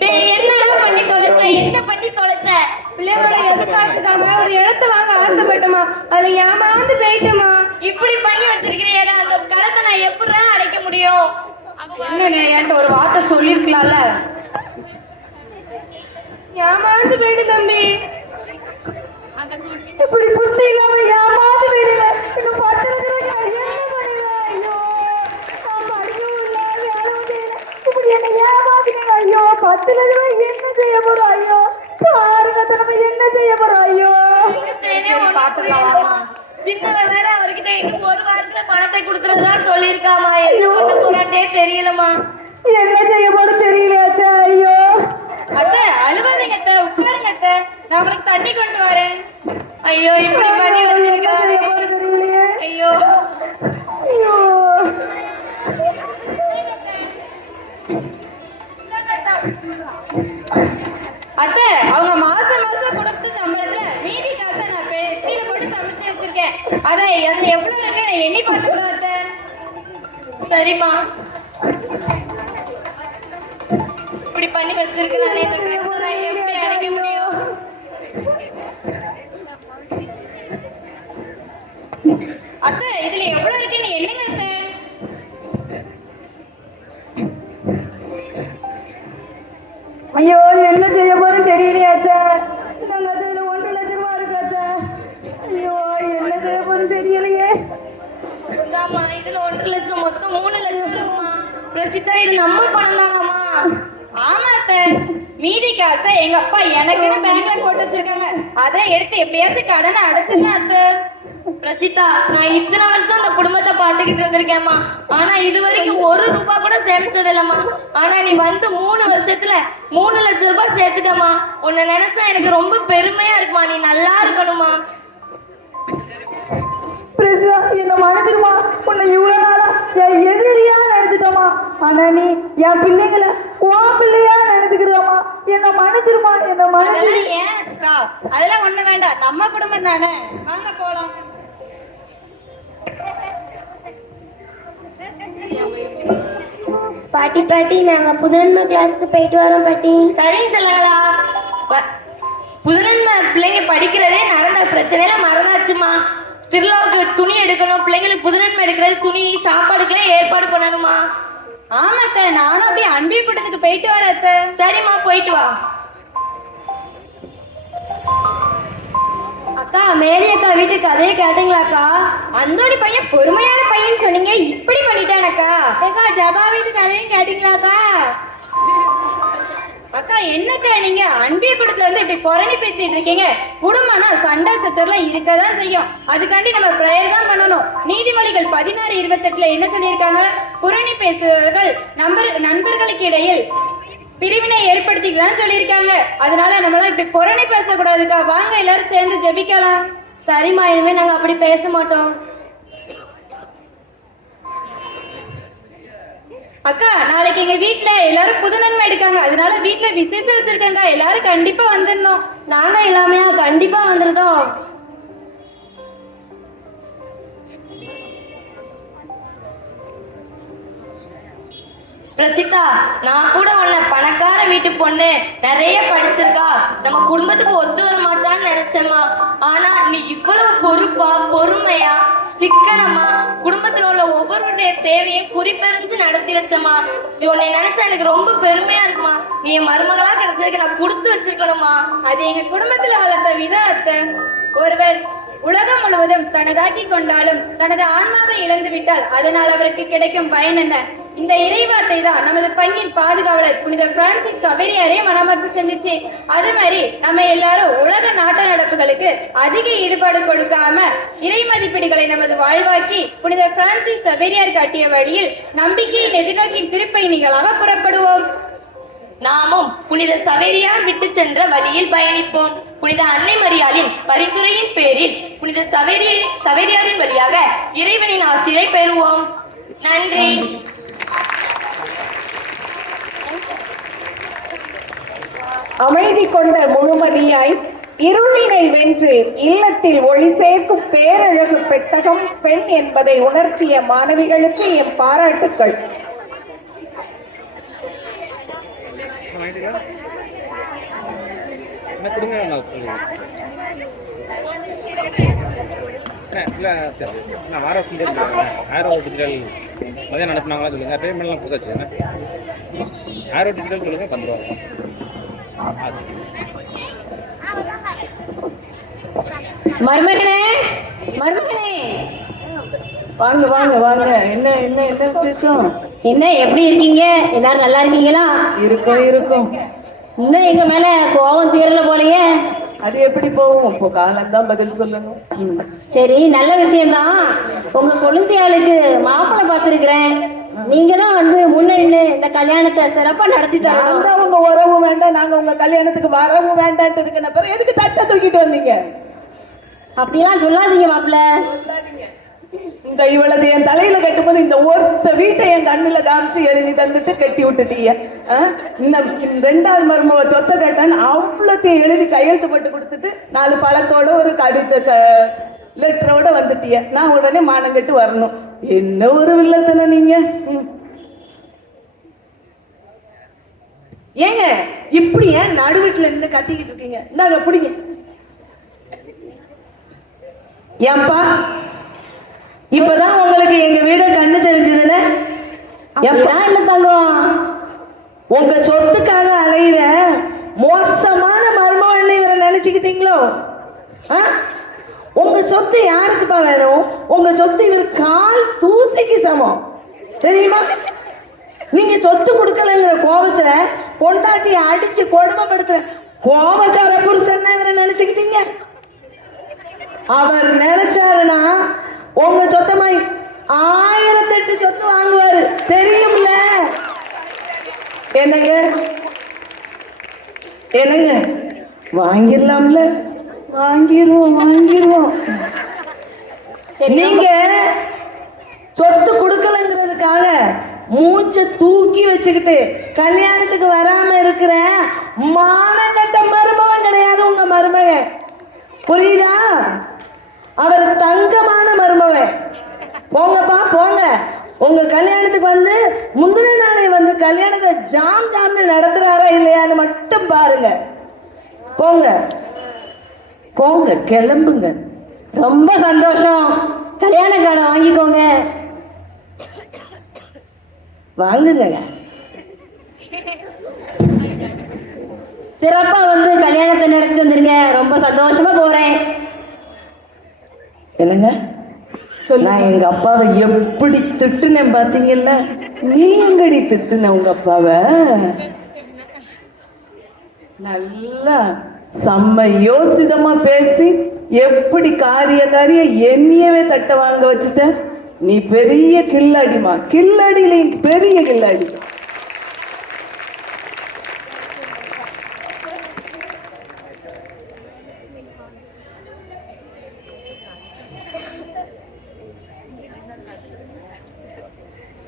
டேய், என்னடா பண்ணி தொலைச்ச? என்ன பண்ணி தொலைச்ச? பிள்ளையோட எதிர்பார்த்துக்காம ஒரு இடத்தை வாங்க ஆசைப்பட்டமா, அதுல ஏமாந்து போயிட்டேமா. இப்படி பண்ணி வச்சிருக்கிறியடா, அந்த கடத்தை நான் எப்படிடா அடைக்க முடியும்? என்னண்ணே, என்கிட்ட ஒரு வார்த்தை சொல்லிருக்கலாம்ல. ஏமாந்து போயிடு தம்பி. இப்படி புத்தி இல்லாம ஏமாந்து போயிடுல. இன்னும் 10 லட்சம் என்ன பண்ணுவேன்? ஐயோ, படிக்கவும் இல்லை, வேலையும் செய்யல, இப்படி என்ன ஏமாத்துனீங்க. ஐயோ, 10 லட்சம் என்ன செய்ய போறோம்? ஐயோ பாருங்க, நம்ம என்ன செய்ய போறோம்? ஐயோ பாத்துக்கலாம். சின்னவன் வேற அவர்கிட்ட இன்னும் ஒரு வாரத்துல பணத்தை கொடுக்கறதா சொல்லியிருக்காமா. என்ன பண்ண போறான்டே தெரியலமா. என்ன செய்ய போற தெரியல அத்தை. ஐயோ அத்தை அழுவாதீங்க அத்தை, உட்காருங்க அத்தை, நான் உங்களுக்கு தண்ணி கொண்டு வரேன். ஐயோ இப்படி பண்ணி வச்சிருக்காரு. தெரியலையே. ஐயோ ஐயோ அத்தை அவங்க மாசம் மாசம் கொடுத்த சம்பளத்துல மீதி காசை நான் பெட்டியில போட்டு சமைச்சு வச்சிருக்கேன். அதை அதுல எவ்வளவு இருக்கு நான் எண்ணி பார்த்துக்கலாம் அத்தை. சரிம்மா, இப்படி பண்ணி வச்சிருக்கிறானே, இந்த கஷ்டம் நான் எப்படி அடைக்க முடியும்? அத்தை இதுல எவ்வளவு இருக்குன்னு எண்ணுங்க அத்தை. ஐயோ என்ன செய்ய போறேன்னு தெரியலையே அத்தை. நாங்க அதுல 1 லட்சம் ரூபாய் இருக்கு அத்தை. ஐயோ என்ன செய்ய போறேன்னு தெரியலையே. இந்தாம்மா, இதுல 1.5 லட்சம், மொத்தம் 3 லட்சம் இருக்குமா. பிரசித்தா, இது நம்ம பணம் தானாமா? ஆமா அத்தை, மீதி காசை எங்க அப்பா எனக்குன்னு பேங்க்ல போட்டு வச்சிருக்காங்க. அதை எடுத்து எப்படியாச்சும் கடனை அடைச்சிருந்தேன் அத்தை. பிரசித்தா, நான் இத்தனை வருஷம் இந்த குடும்பத்தை பார்த்துக்கிட்டு இருந்திருக்கேம்மா. ஆனா இது வரைக்கும் 1 ரூபாய் கூட சேமிச்சது இல்லம்மா. ஆனா நீ வந்து 3 வருஷத்துல 3 லட்சம் ரூபாய் சேர்த்துட்டம்மா. உன்னை நினைச்சா எனக்கு ரொம்ப பெருமையா இருக்குமா. நீ நல்லா இருக்கணுமா. பிரசிதா என்ன மனதிருமா. உன்னை இவ்வளவு நாளா என் எதிரியா நினைச்சிட்டோமா. ஆனா நீ என் பிள்ளைங்களை உன் பிள்ளையா நினைச்சுக்கிறதாமா. என்ன மனதிருமா, என்ன மனதிரு. அதெல்லாம் ஏன் அக்கா, அதெல்லாம் ஒண்ணு வேண்டாம், நம்ம குடும்பம் தானே, வாங்க போலாம். பாட்டி பாட்டி நாங்க புதுநன்மை கிளாஸ்க்கு போயிட்டு வரோம் பாட்டி. சரின்னு சொல்லங்களா. புதுநன்மை பிள்ளைங்க படிக்கிறதே நடந்த பிரச்சனையில மறந்தாச்சுமா. திருவிழாவுக்கு துணி எடுக்கணும், பிள்ளைங்களுக்கு புதுநன்மை எடுக்கிறது, துணி சாப்பாடுக்கெல்லாம் ஏற்பாடு பண்ணணுமா. ஆமா அத்தை, நானும் அப்படியே அன்பி கூட்டத்துக்கு போயிட்டு வரேன் அத்தை. சரிம்மா, போயிட்டு வா. அக்கா, மேரி அக்கா வீட்டு கதையை கேட்டீங்களாக்கா? அந்தோடி பையன் பொறுமையான பையன் சொன்னீங்க, இப்படி பண்ணிட்டானக்கா. ஏக்கா, ஜபா வீட்டு கதையும் கேட்டீங்களாக்கா? அக்கா என்னக்கா நீங்க அன்பிய கூடத்துல வந்து இப்படி புரணி பேசிட்டு இருக்கீங்க? குடும்பம்னா சண்டை சச்சரவுலாம் இருக்கதான் செய்யும். அதுக்காண்டி நம்ம பிரேயர் தான் பண்ணணும். நீதிமொழிகள் 16:28 என்ன சொல்லியிருக்காங்க? புரணி பேசுபவர்கள் நண்பர்களுக்கு இடையில் பிரிவினை ஏற்படுத்திக்கலாம்னு சொல்லியிருக்காங்க. அதனால நம்மளாம் இப்படி புரணி பேசக்கூடாதுக்கா. வாங்க எல்லாரும் சேர்ந்து ஜெபிக்கலாம். சரிம்மா, இனிமே நாங்க அப்படி பேச மாட்டோம். அக்கா, நாளைக்கு எங்க வீட்ல எல்லாரும் புது நன்மை எடுக்காங்க. அதனால வீட்ல விசேஷம் வச்சிருக்காங்க, எல்லாரும் கண்டிப்பா வந்துடணும். நாங்க எல்லாமே கண்டிப்பா வந்துருதோம். பிரசித்தா, நான் கூட உன்னை பணக்கார வீட்டு பொண்ணு, நிறைய படிச்சிருக்கா, நம்ம குடும்பத்துக்கு ஒத்து வர மாட்டான்னு நினைச்சேம்மா. ஆனா நீ இவ்வளவு பொறுப்பா, பொறுமையா, சிக்கனமா குடும்பத்துல உள்ள ஒவ்வொருடைய தேவையும் குறிப்பெறிஞ்சு நடத்தி வச்சம்மா. உன்னை நினைச்சா எனக்கு ரொம்ப பெருமையா இருக்குமா. நீ என் மருமகளா கிடைச்சதுக்கு நான் கொடுத்து வச்சிருக்கணுமா. அது எங்க குடும்பத்துல வளர்த்த விதம் அத்தை. ஒருவர் உலகம் முழுவதும் தனதாக்கி கொண்டாலும் தனது ஆன்மாவை இழந்து விட்டால் அதனால் அவருக்கு கிடைக்கும் பயன் என்ன? இந்த இறைவார்த்தை தான் நமது பங்கின் பாதுகாவலர் புனித பிரான்சிஸ் சவேரியாரே மனமாற்றி செஞ்சிச்சு. அது மாதிரி நம்ம எல்லாரும் உலக நாட்டு நடப்புகளுக்கு அதிக ஈடுபாடு கொடுக்காம இறை மதிப்பீடுகளை நமது வாழ்வாக்கி புனித பிரான்சிஸ் சவேரியார் காட்டிய வழியில் நம்பிக்கையின் எதிர்நோக்கி திருப்பயணிகளாக புறப்படுவோம். நாமும் புனித சவேரியார் விட்டு சென்ற வழியில் பயணிப்போம். புனித அன்னை மரியாளின் பரிந்துரையின் பேரில் புனித சவேரியாரின் வழியாக இறைவனின் ஆசிரை பெறுவோம். நன்றி. அமைதி கொண்ட முழுமதியாய் இருளினை வென்று இல்லத்தில் ஒளி சேர்க்கும் பேரழகு பெட்டகம் பெண் என்பதை உணர்த்திய மாணவிகளுக்கு என் பாராட்டுக்கள். மதியம் அனுப்புனாங்களா சொல்லுங்க, பேமெண்ட்லாம் கொடுத்தாச்சு. ஆரோ டிஜிட்டல் சொல்லுங்க, தந்துடுவாங்க. மருமகனே, மருமகனே, வாங்க வாங்க வாங்க. என்ன என்ன என்ன விசேஷம்? என்ன எப்படி இருக்கீங்க? எல்லாரும் நல்லா இருக்கீங்களா? இருக்கும் இருக்கும். இன்னும் எங்க மேல கோபம் தீரல போலயே. அது எப்படி போகும்? இப்போ காலம்தான் பதில் சொல்லணும். சரி, நல்ல விஷயம்தான். உங்க கொழுந்தியாளுக்கு மாப்பிள்ளை பார்த்துருக்கிறேன். நீங்க தான் வந்து முன்னின்று இந்த கல்யாணத்தை சிறப்பா நடத்தி தரணும். நாங்க உங்க உறவும் வேண்டாம், நாங்க உங்க கல்யாணத்துக்கு வரவும் வேண்டான்ட்டு இருக்கேன். அப்புறம் எதுக்கு தட்டை தூக்கிட்டு வந்தீங்க? அப்படிலாம் சொல்லாதீங்க மாப்பிள்ள. இந்த இவ்வளவு என் தலையில கட்டும்போது இந்த ஒருத்த வீட்டை என் கண்ணுல காமிச்சு எழுதி தந்துட்டு கட்டி விட்டுட்டீங்க. இன்னும் 2வது மருமவ சொத்தை கட்டான்னு அவ்வளோத்தையும் எழுதி கையெழுத்து போட்டு கொடுத்துட்டு 4 பழத்தோட ஒரு கடித லெட்டரோட வந்துட்டீங்க. நான் உடனே மானம் கட்டு வரணும். என்ன ஒரு வில்லத்தனை நீங்க! ஏங்க இப்படி ஏன் நடுவீட்டுல இருந்து கத்திக்கிட்டு இருக்கீங்க? இந்தாங்க பிடிங்க. ஏன்பா இப்பதான் உங்களுக்கு எங்க வீட கண்ணு தெரிஞ்சதுன்னு? இல்ல தங்கம், உங்க சொத்துக்காக அலையிற மோசமான மருமகன் இவரை நினைச்சுக்கிட்டீங்களோ? உங்க சொத்து யாருக்குப்பா வேணும்? உங்க சொத்து இவர் கால் தூசிக்கு சமம், தெரியுமா? நீங்க சொத்து கொடுக்கலங்கிற கோபத்துல பொண்டாட்டியை அடிச்சு கொடுமைப்படுத்துற கோபக்கார புருஷன் இவரை நினைச்சுக்கிட்டீங்க. அவர் நினைச்சாருன்னா உங்க சொத்தமாய் 1008 சொத்து வாங்குவாரு, தெரியும்ல? என்னங்க என்னங்க வாங்கிடலாம்ல? வாங்கிருவோம். நீங்க சொத்து கொடுக்கலங்கிறதுக்காக மூச்சை தூக்கி வச்சுக்கிட்டு கல்யாணத்துக்கு வராம இருக்கிற மானக்கட்ட மருமகன் கிடையாது உங்க மருமகன், புரியுதா? அவர் தங்கமான மருமவன். போங்கப்பா போங்க. உங்க கல்யாணத்துக்கு வந்து முந்தின நாளை வந்து கல்யாணத்தை ஜாம் நடத்துறாரா இல்லையான்னு மட்டும் பாருங்க. போங்க போங்க, கிளம்புங்க. ரொம்ப சந்தோஷம். கல்யாண கார்டை வாங்கிக்கோங்க. வாங்குங்க. சிறப்பா வந்து கல்யாணத்தை நடத்தி வந்துருங்க. ரொம்ப சந்தோஷமா போறேன். என்னங்க நான் எங்க அப்பாவை எப்படி திட்டுனேன் பாத்தீங்கல்ல? நீ எங்கடி திட்டுன உங்க அப்பாவை? நல்லா செம்ம யோசிதமா பேசி எப்படி காரிய என்னையவே தட்ட வாங்க வச்சுட்ட. நீ பெரிய கில்லாடிமா, கில்லாடியில பெரிய கில்லாடி.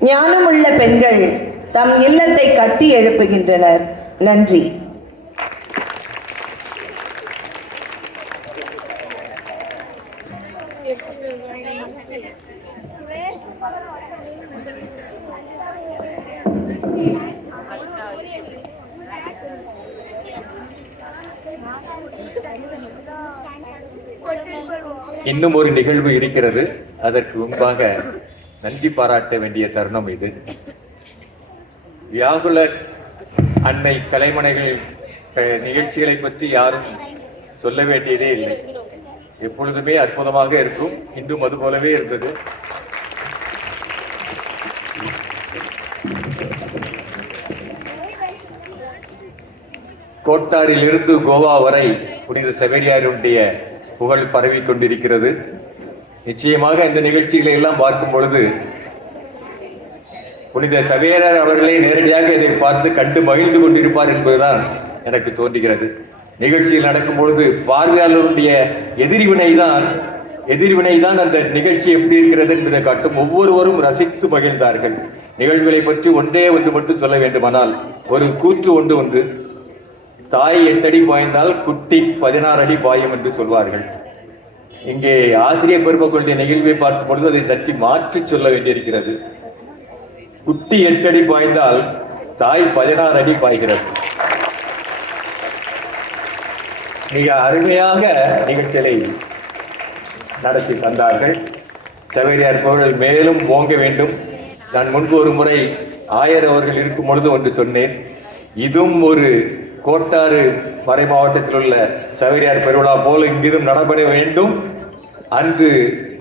ஞானமுள்ள பெண்கள் தம் இல்லத்தை கட்டி எழுப்புகின்றனர். நன்றி. இன்னும் ஒரு நிகழ்வு இருக்கிறது. அதற்கு முன்பாக நன்றி பாராட்ட வேண்டிய தருணம் இது. வியாகுல அன்னை கலைமனைகள் நிகழ்ச்சிகளை பற்றி யாரும் சொல்ல வேண்டியதே இல்லை. எப்பொழுதுமே அற்புதமாக இருக்கும். இன்றும் அது போலவே இருந்தது. கோட்டாரிலிருந்து கோவா வரை புனித செவேரியாருடைய புகழ் பரவி கொண்டிருக்கிறது. நிச்சயமாக இந்த நிகழ்ச்சிகளை எல்லாம் பார்க்கும் பொழுது புனித சவேரியார் அவர்களே நேரடியாக இதை பார்த்து கண்டு மகிழ்ந்து கொண்டிருப்பார் என்பதுதான் எனக்கு தோன்றுகிறது. நிகழ்ச்சியில் நடக்கும் பொழுது பார்வையாளருடைய எதிர்வினை தான் அந்த நிகழ்ச்சி எப்படி இருக்கிறது என்பதை காட்டும். ஒவ்வொருவரும் ரசித்து மகிழ்ந்தார்கள். நிகழ்வுகளை பற்றி ஒன்று மட்டும் சொல்ல வேண்டுமானால் ஒரு கூற்று உண்டு. தாய் 8 அடி பாய்ந்தால் குட்டி 16 அடி பாயும் என்று சொல்வார்கள். இங்கே ஆசிரியர் பெருமக்களுடைய நிகழ்வை பார்க்கும் பொழுது அதை சற்று மாற்றி சொல்ல வேண்டியிருக்கிறது. குட்டி 8 அடி பாய்ந்தால் தாய் 16 அடி பாய்கிறது. மிக அருமையாக நிகழ்ச்சிகளை நடத்தி தந்தார்கள். செவேரியார் புகழ் மேலும் ஓங்க வேண்டும். நான் முன்பு ஒரு முறை ஆயர் அவர்கள் இருக்கும் பொழுது ஒன்று சொன்னேன். இதுவும் ஒரு கோட்டாறு மறை மாவட்டத்தில் உள்ள செவேரியார் பெருவிழா போல இங்கிதும் நடைபெற வேண்டும். அன்று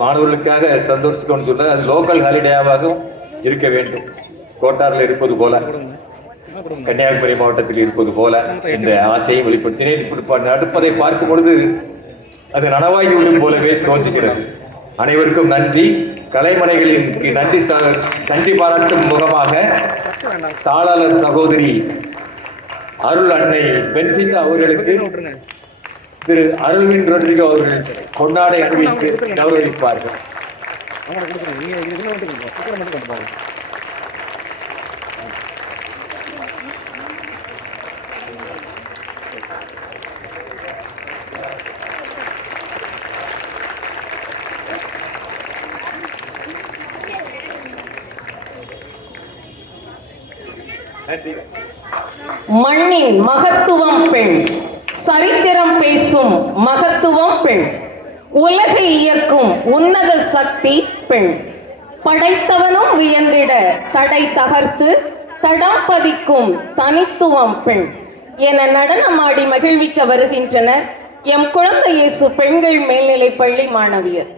மாணவர்களுக்காக சந்தோஷிக்கணும்னு சொல்ல அது லோக்கல் ஹாலிடேவாகவும் இருக்க வேண்டும், கோட்டாரில் இருப்பது போல. கன்னியாகுமரி மாவட்டத்தில் இருப்பது போல இந்த ஆசையை வெளிப்படுத்தினேன். இப்படி நடப்பதை பார்க்கும் பொழுது அது நனவாகி விடும் போலவே தோன்றுகிறது. அனைவருக்கும் நன்றி. கலைமனைகளிற்கு நன்றி பாராட்டும் முகமாக தாளாளர் சகோதரி அருள் அன்னை பென்சிகா அவர்களுக்கு திரு அருள்மின் ரொட்ரிகோ அவர்கள் கொண்டாடை அணிவித்து கௌரவிப்பார்கள். மண்ணின் மகத்துவம் பெண், சரித்திரம் பேசும் மகத்துவம் பெண், உலகை இயக்கும் உன்னத சக்தி பெண், படைத்தவனும் வியந்திட தடை தகர்த்து தடம் பதிக்கும் தனித்துவம் பெண் என நடனமாடி மகிழ்விக்க வருகின்றனர் எம் குழந்தை இயேசு பெண்கள் மேல்நிலைப் பள்ளி மாணவியர்.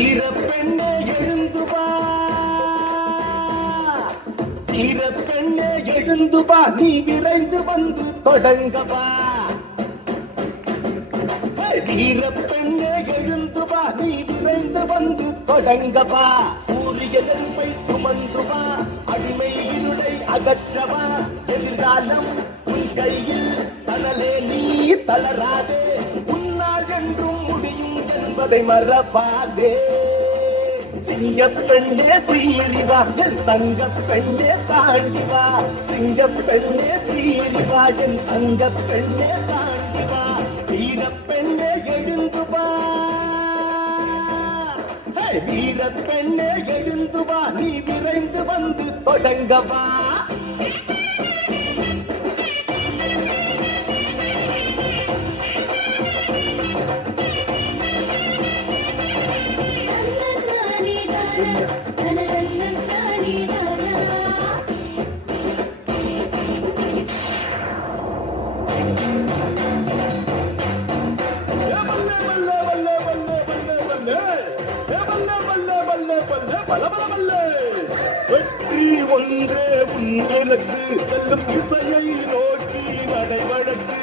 ஈரப்பெண்ணே எழுந்து வா, ஈரப்பெண்ணே எழுந்து வா, நீ விரைந்து வந்து தொடங்கவா. ஈரப்பெண்ணே எழுந்து வா, நீ விரைந்து வந்து தொடங்கவா. சூரிய நெருப்பை சுமந்து வா, அடிமை இருளை அகற்றவா. எதிர்காலம் உன் கையில், தனலே நீ தளராதே. உன்னால் என்றும் முடியும் என்பதை மறவாதே. சிங்கப்பெண்ணே சீரிவா, என் தங்கப்பெண்ணே தாண்டிவா. சிங்கப்பெண்ணே சீரிவா, என் தங்கப்பெண்ணே தாண்டிவா. வீரப்பெண்ணே எழுந்து வா, வீரப்பெண்ணே எழுந்து வா, நீ விரைந்து வந்து தொடங்கவா. வெற்றி ஒன்றே உன்னிலக்கு, செல்லும் திசையை நோக்கி நடைவழக்கு.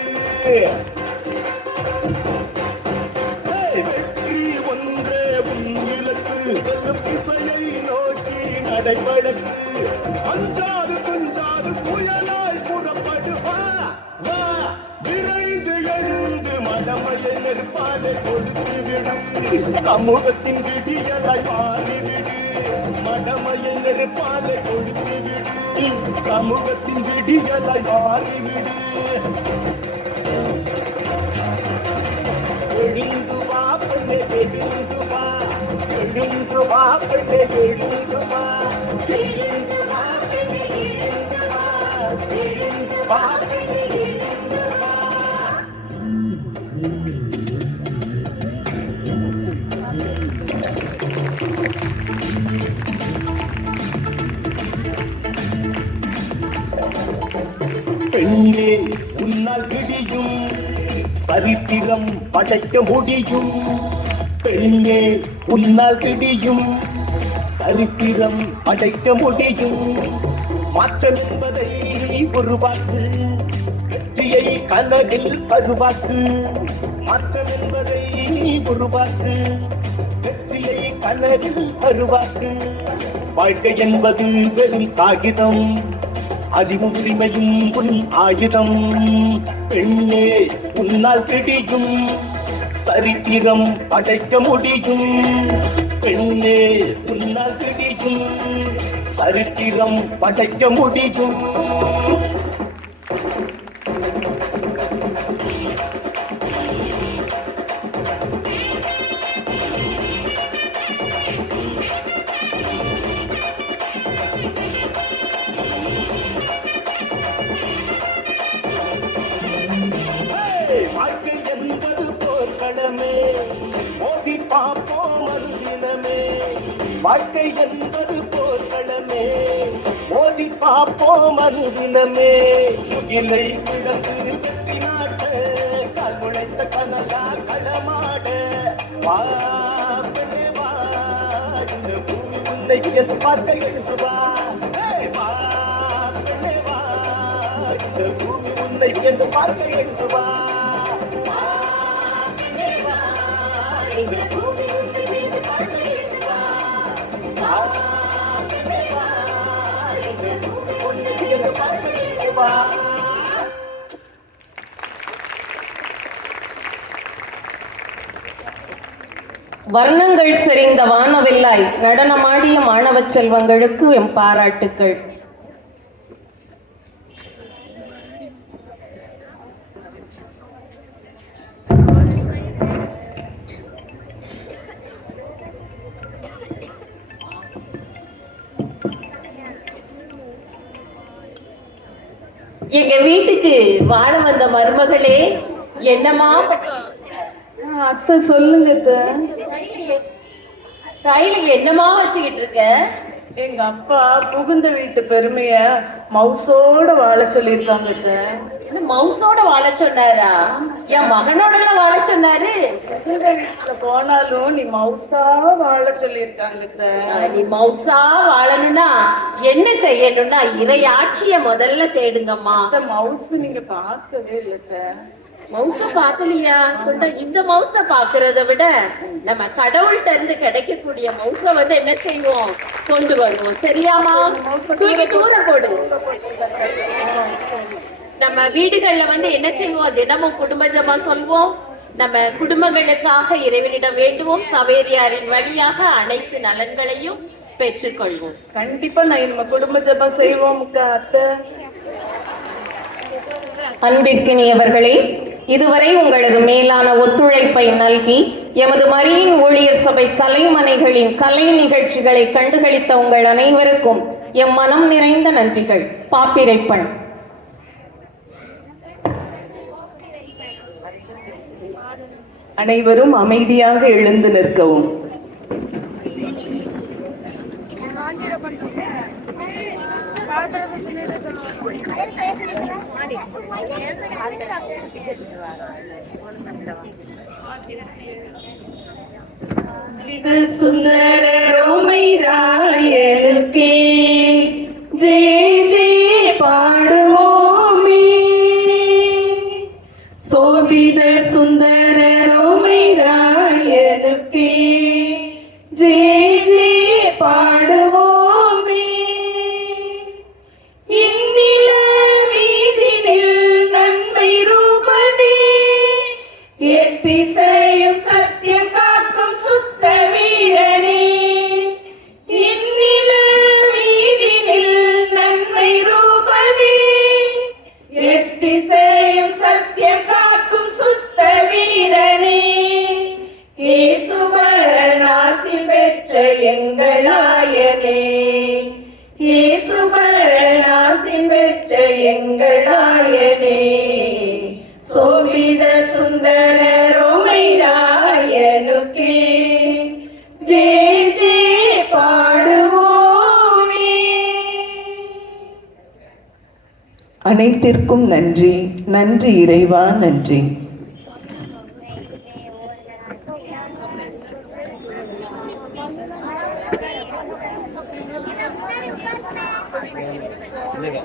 வெற்றி ஒன்றே உன்னிலக்கு, செல்லும் திசையை நோக்கி நடைவழக்கு. அஞ்சாது துஞ்சாது புயலாய் புறப்படுவா, வா விரைந்து எழுந்து மடமையை நெருப்பாலே கொடுத்து விடு. சமூகத்தின் விடியலை மாறிவிடு, மடமையை நெருப்பாலே கொடுத்து விடு. சமூகத்தின் விடியலை மாறிவிடு. எழுந்து வா பெண்ணே எழுந்து வா, எழுந்து வா பெண்ணே எழுந்து வா. எழுந்து வா பெண்ணே எழுந்து வா, எழுந்து வா பெண்ணே எழுந்து வா. பெண்ணே உன்னால் விடியும், சரித்திரம் படைக்க முடியும். பெண்ணே உன்னால் விடியும், சரித்திரம் படைக்க முடியும். மாற்றம் என்பதை உருவாக்கு, வெற்றியை கனவில் பருவாக்கு. மாற்றம் என்பதை உருவாக்கு, வெற்றியை கனவில் பருவாக்கு. வாழ்க்கை என்பது வெறும் காகிதம், அறிவு உரிமையும் உன் ஆயுதம். பெண்ணே உன்னால் கிடைக்கும், சரித்திரம் படைக்க முடியும். பெண்ணே உன்னால் கிடைக்கும், சரித்திரம் படைக்க முடியும். என்பது போர்க்களமே, மோதி பார்ப்போம் அனுதினமே. முகிலை கிழந்து வெற்றி நாட்ட, கால் முளைத்த கனலா களமாட. வா பெண்ணே வா, இந்த பூமி உன்னை வியந்து பார்க்க எழுதுவா. வா பெண்ணே வா, இந்த பூமி உன்னை வியந்து பார்க்க எழுதுவா. வர்ணங்கள் செறிந்த வானவில்லாய் நடனமாடிய மாணவ செல்வங்களுக்கு எம் பாராட்டுக்கள். எங்க வீட்டுக்கு வாழ வந்த மருமகளே, என்னமா அத்தை சொல்லுங்க. கையில என்னமா வச்சுக்கிட்டு இருக்க? எங்க அப்பா புகுந்த வீட்டு பெருமைய மவுசோட வாழ சொல்லியிருக்காங்க. என்ன மவுசோட வாழ சொன்னாரா? என் மகனோட வாழ சொன்னாரு. புகுந்த வீட்டுல போனாலும் நீ மவுசா வாழ சொல்லியிருக்காங்க. நீ மவுசா வாழணும்னா என்ன செய்யணும்னா இறையாட்சிய முதல்ல தேடுங்கம்மா. மவுசு நீங்க பார்க்கவே இல்லை. மவுச பாக்கலையா? இந்த மவுச பாக்குறத விட நம்ம கடவுள்கிட்ட இருந்து கிடைக்கக்கூடிய மவுச வந்து என்ன செய்வோம், கொண்டு வருவோம். சரியாமா? தூக்கி தூரம் போடு. நம்ம வீடுகள்ல வந்து என்ன செய்வோம், தினமும் குடும்ப ஜெபம் சொல்வோம். நம்ம குடும்பங்களுக்காக இறைவனிடம் வேண்டுவோம். சவேரியாரின் வழியாக அனைத்து நலன்களையும் பெற்றுக்கொள்வோம். கண்டிப்பா நான் நம்ம குடும்ப ஜெபம் செய்வோம். அன்பிற்கினியவர்களே, இதுவரை உங்களது மேலான ஒத்துழைப்பை நல்கி எமது மரியின் ஊழியர் சபை கலைமனைகளின் கலை நிகழ்ச்சிகளை கண்டுகளித்த உங்கள் அனைவருக்கும் எம் மனம் நிறைந்த நன்றிகள். பாப்பிரைப்பண். அனைவரும் அமைதியாக எழுந்து நிற்கவும். சுந்தர ரோமை ராயனுக்கே ஜெய் ஜெய் பாடுவோமே. சோபித சுந்தர ரோமை ராயனுக்கே ஜெய் ஜெய் பாடுவோமே. இன்னில வீதினில் நன்மை ரூபனே, எத்திசையும் சத்தியம் காக்கும் சுத்த வீரனே. இன்னில வீதினில் நன்மை ரூபனே, எத்திசையும் சத்தியம் காக்கும் சுத்த வீரனே. இயேசுவரனாசி பெற்ற எங்களாயனே, இயேசுவரனாசி பெற்ற எங்களாயனே. சோபித சுந்தர ரோமை ராயனுக்கே ஜெய் ஜெய் பாடுவோமே. அனைத்திற்கும் நன்றி. நன்றி இறைவா, நன்றி. இல்லைங்க.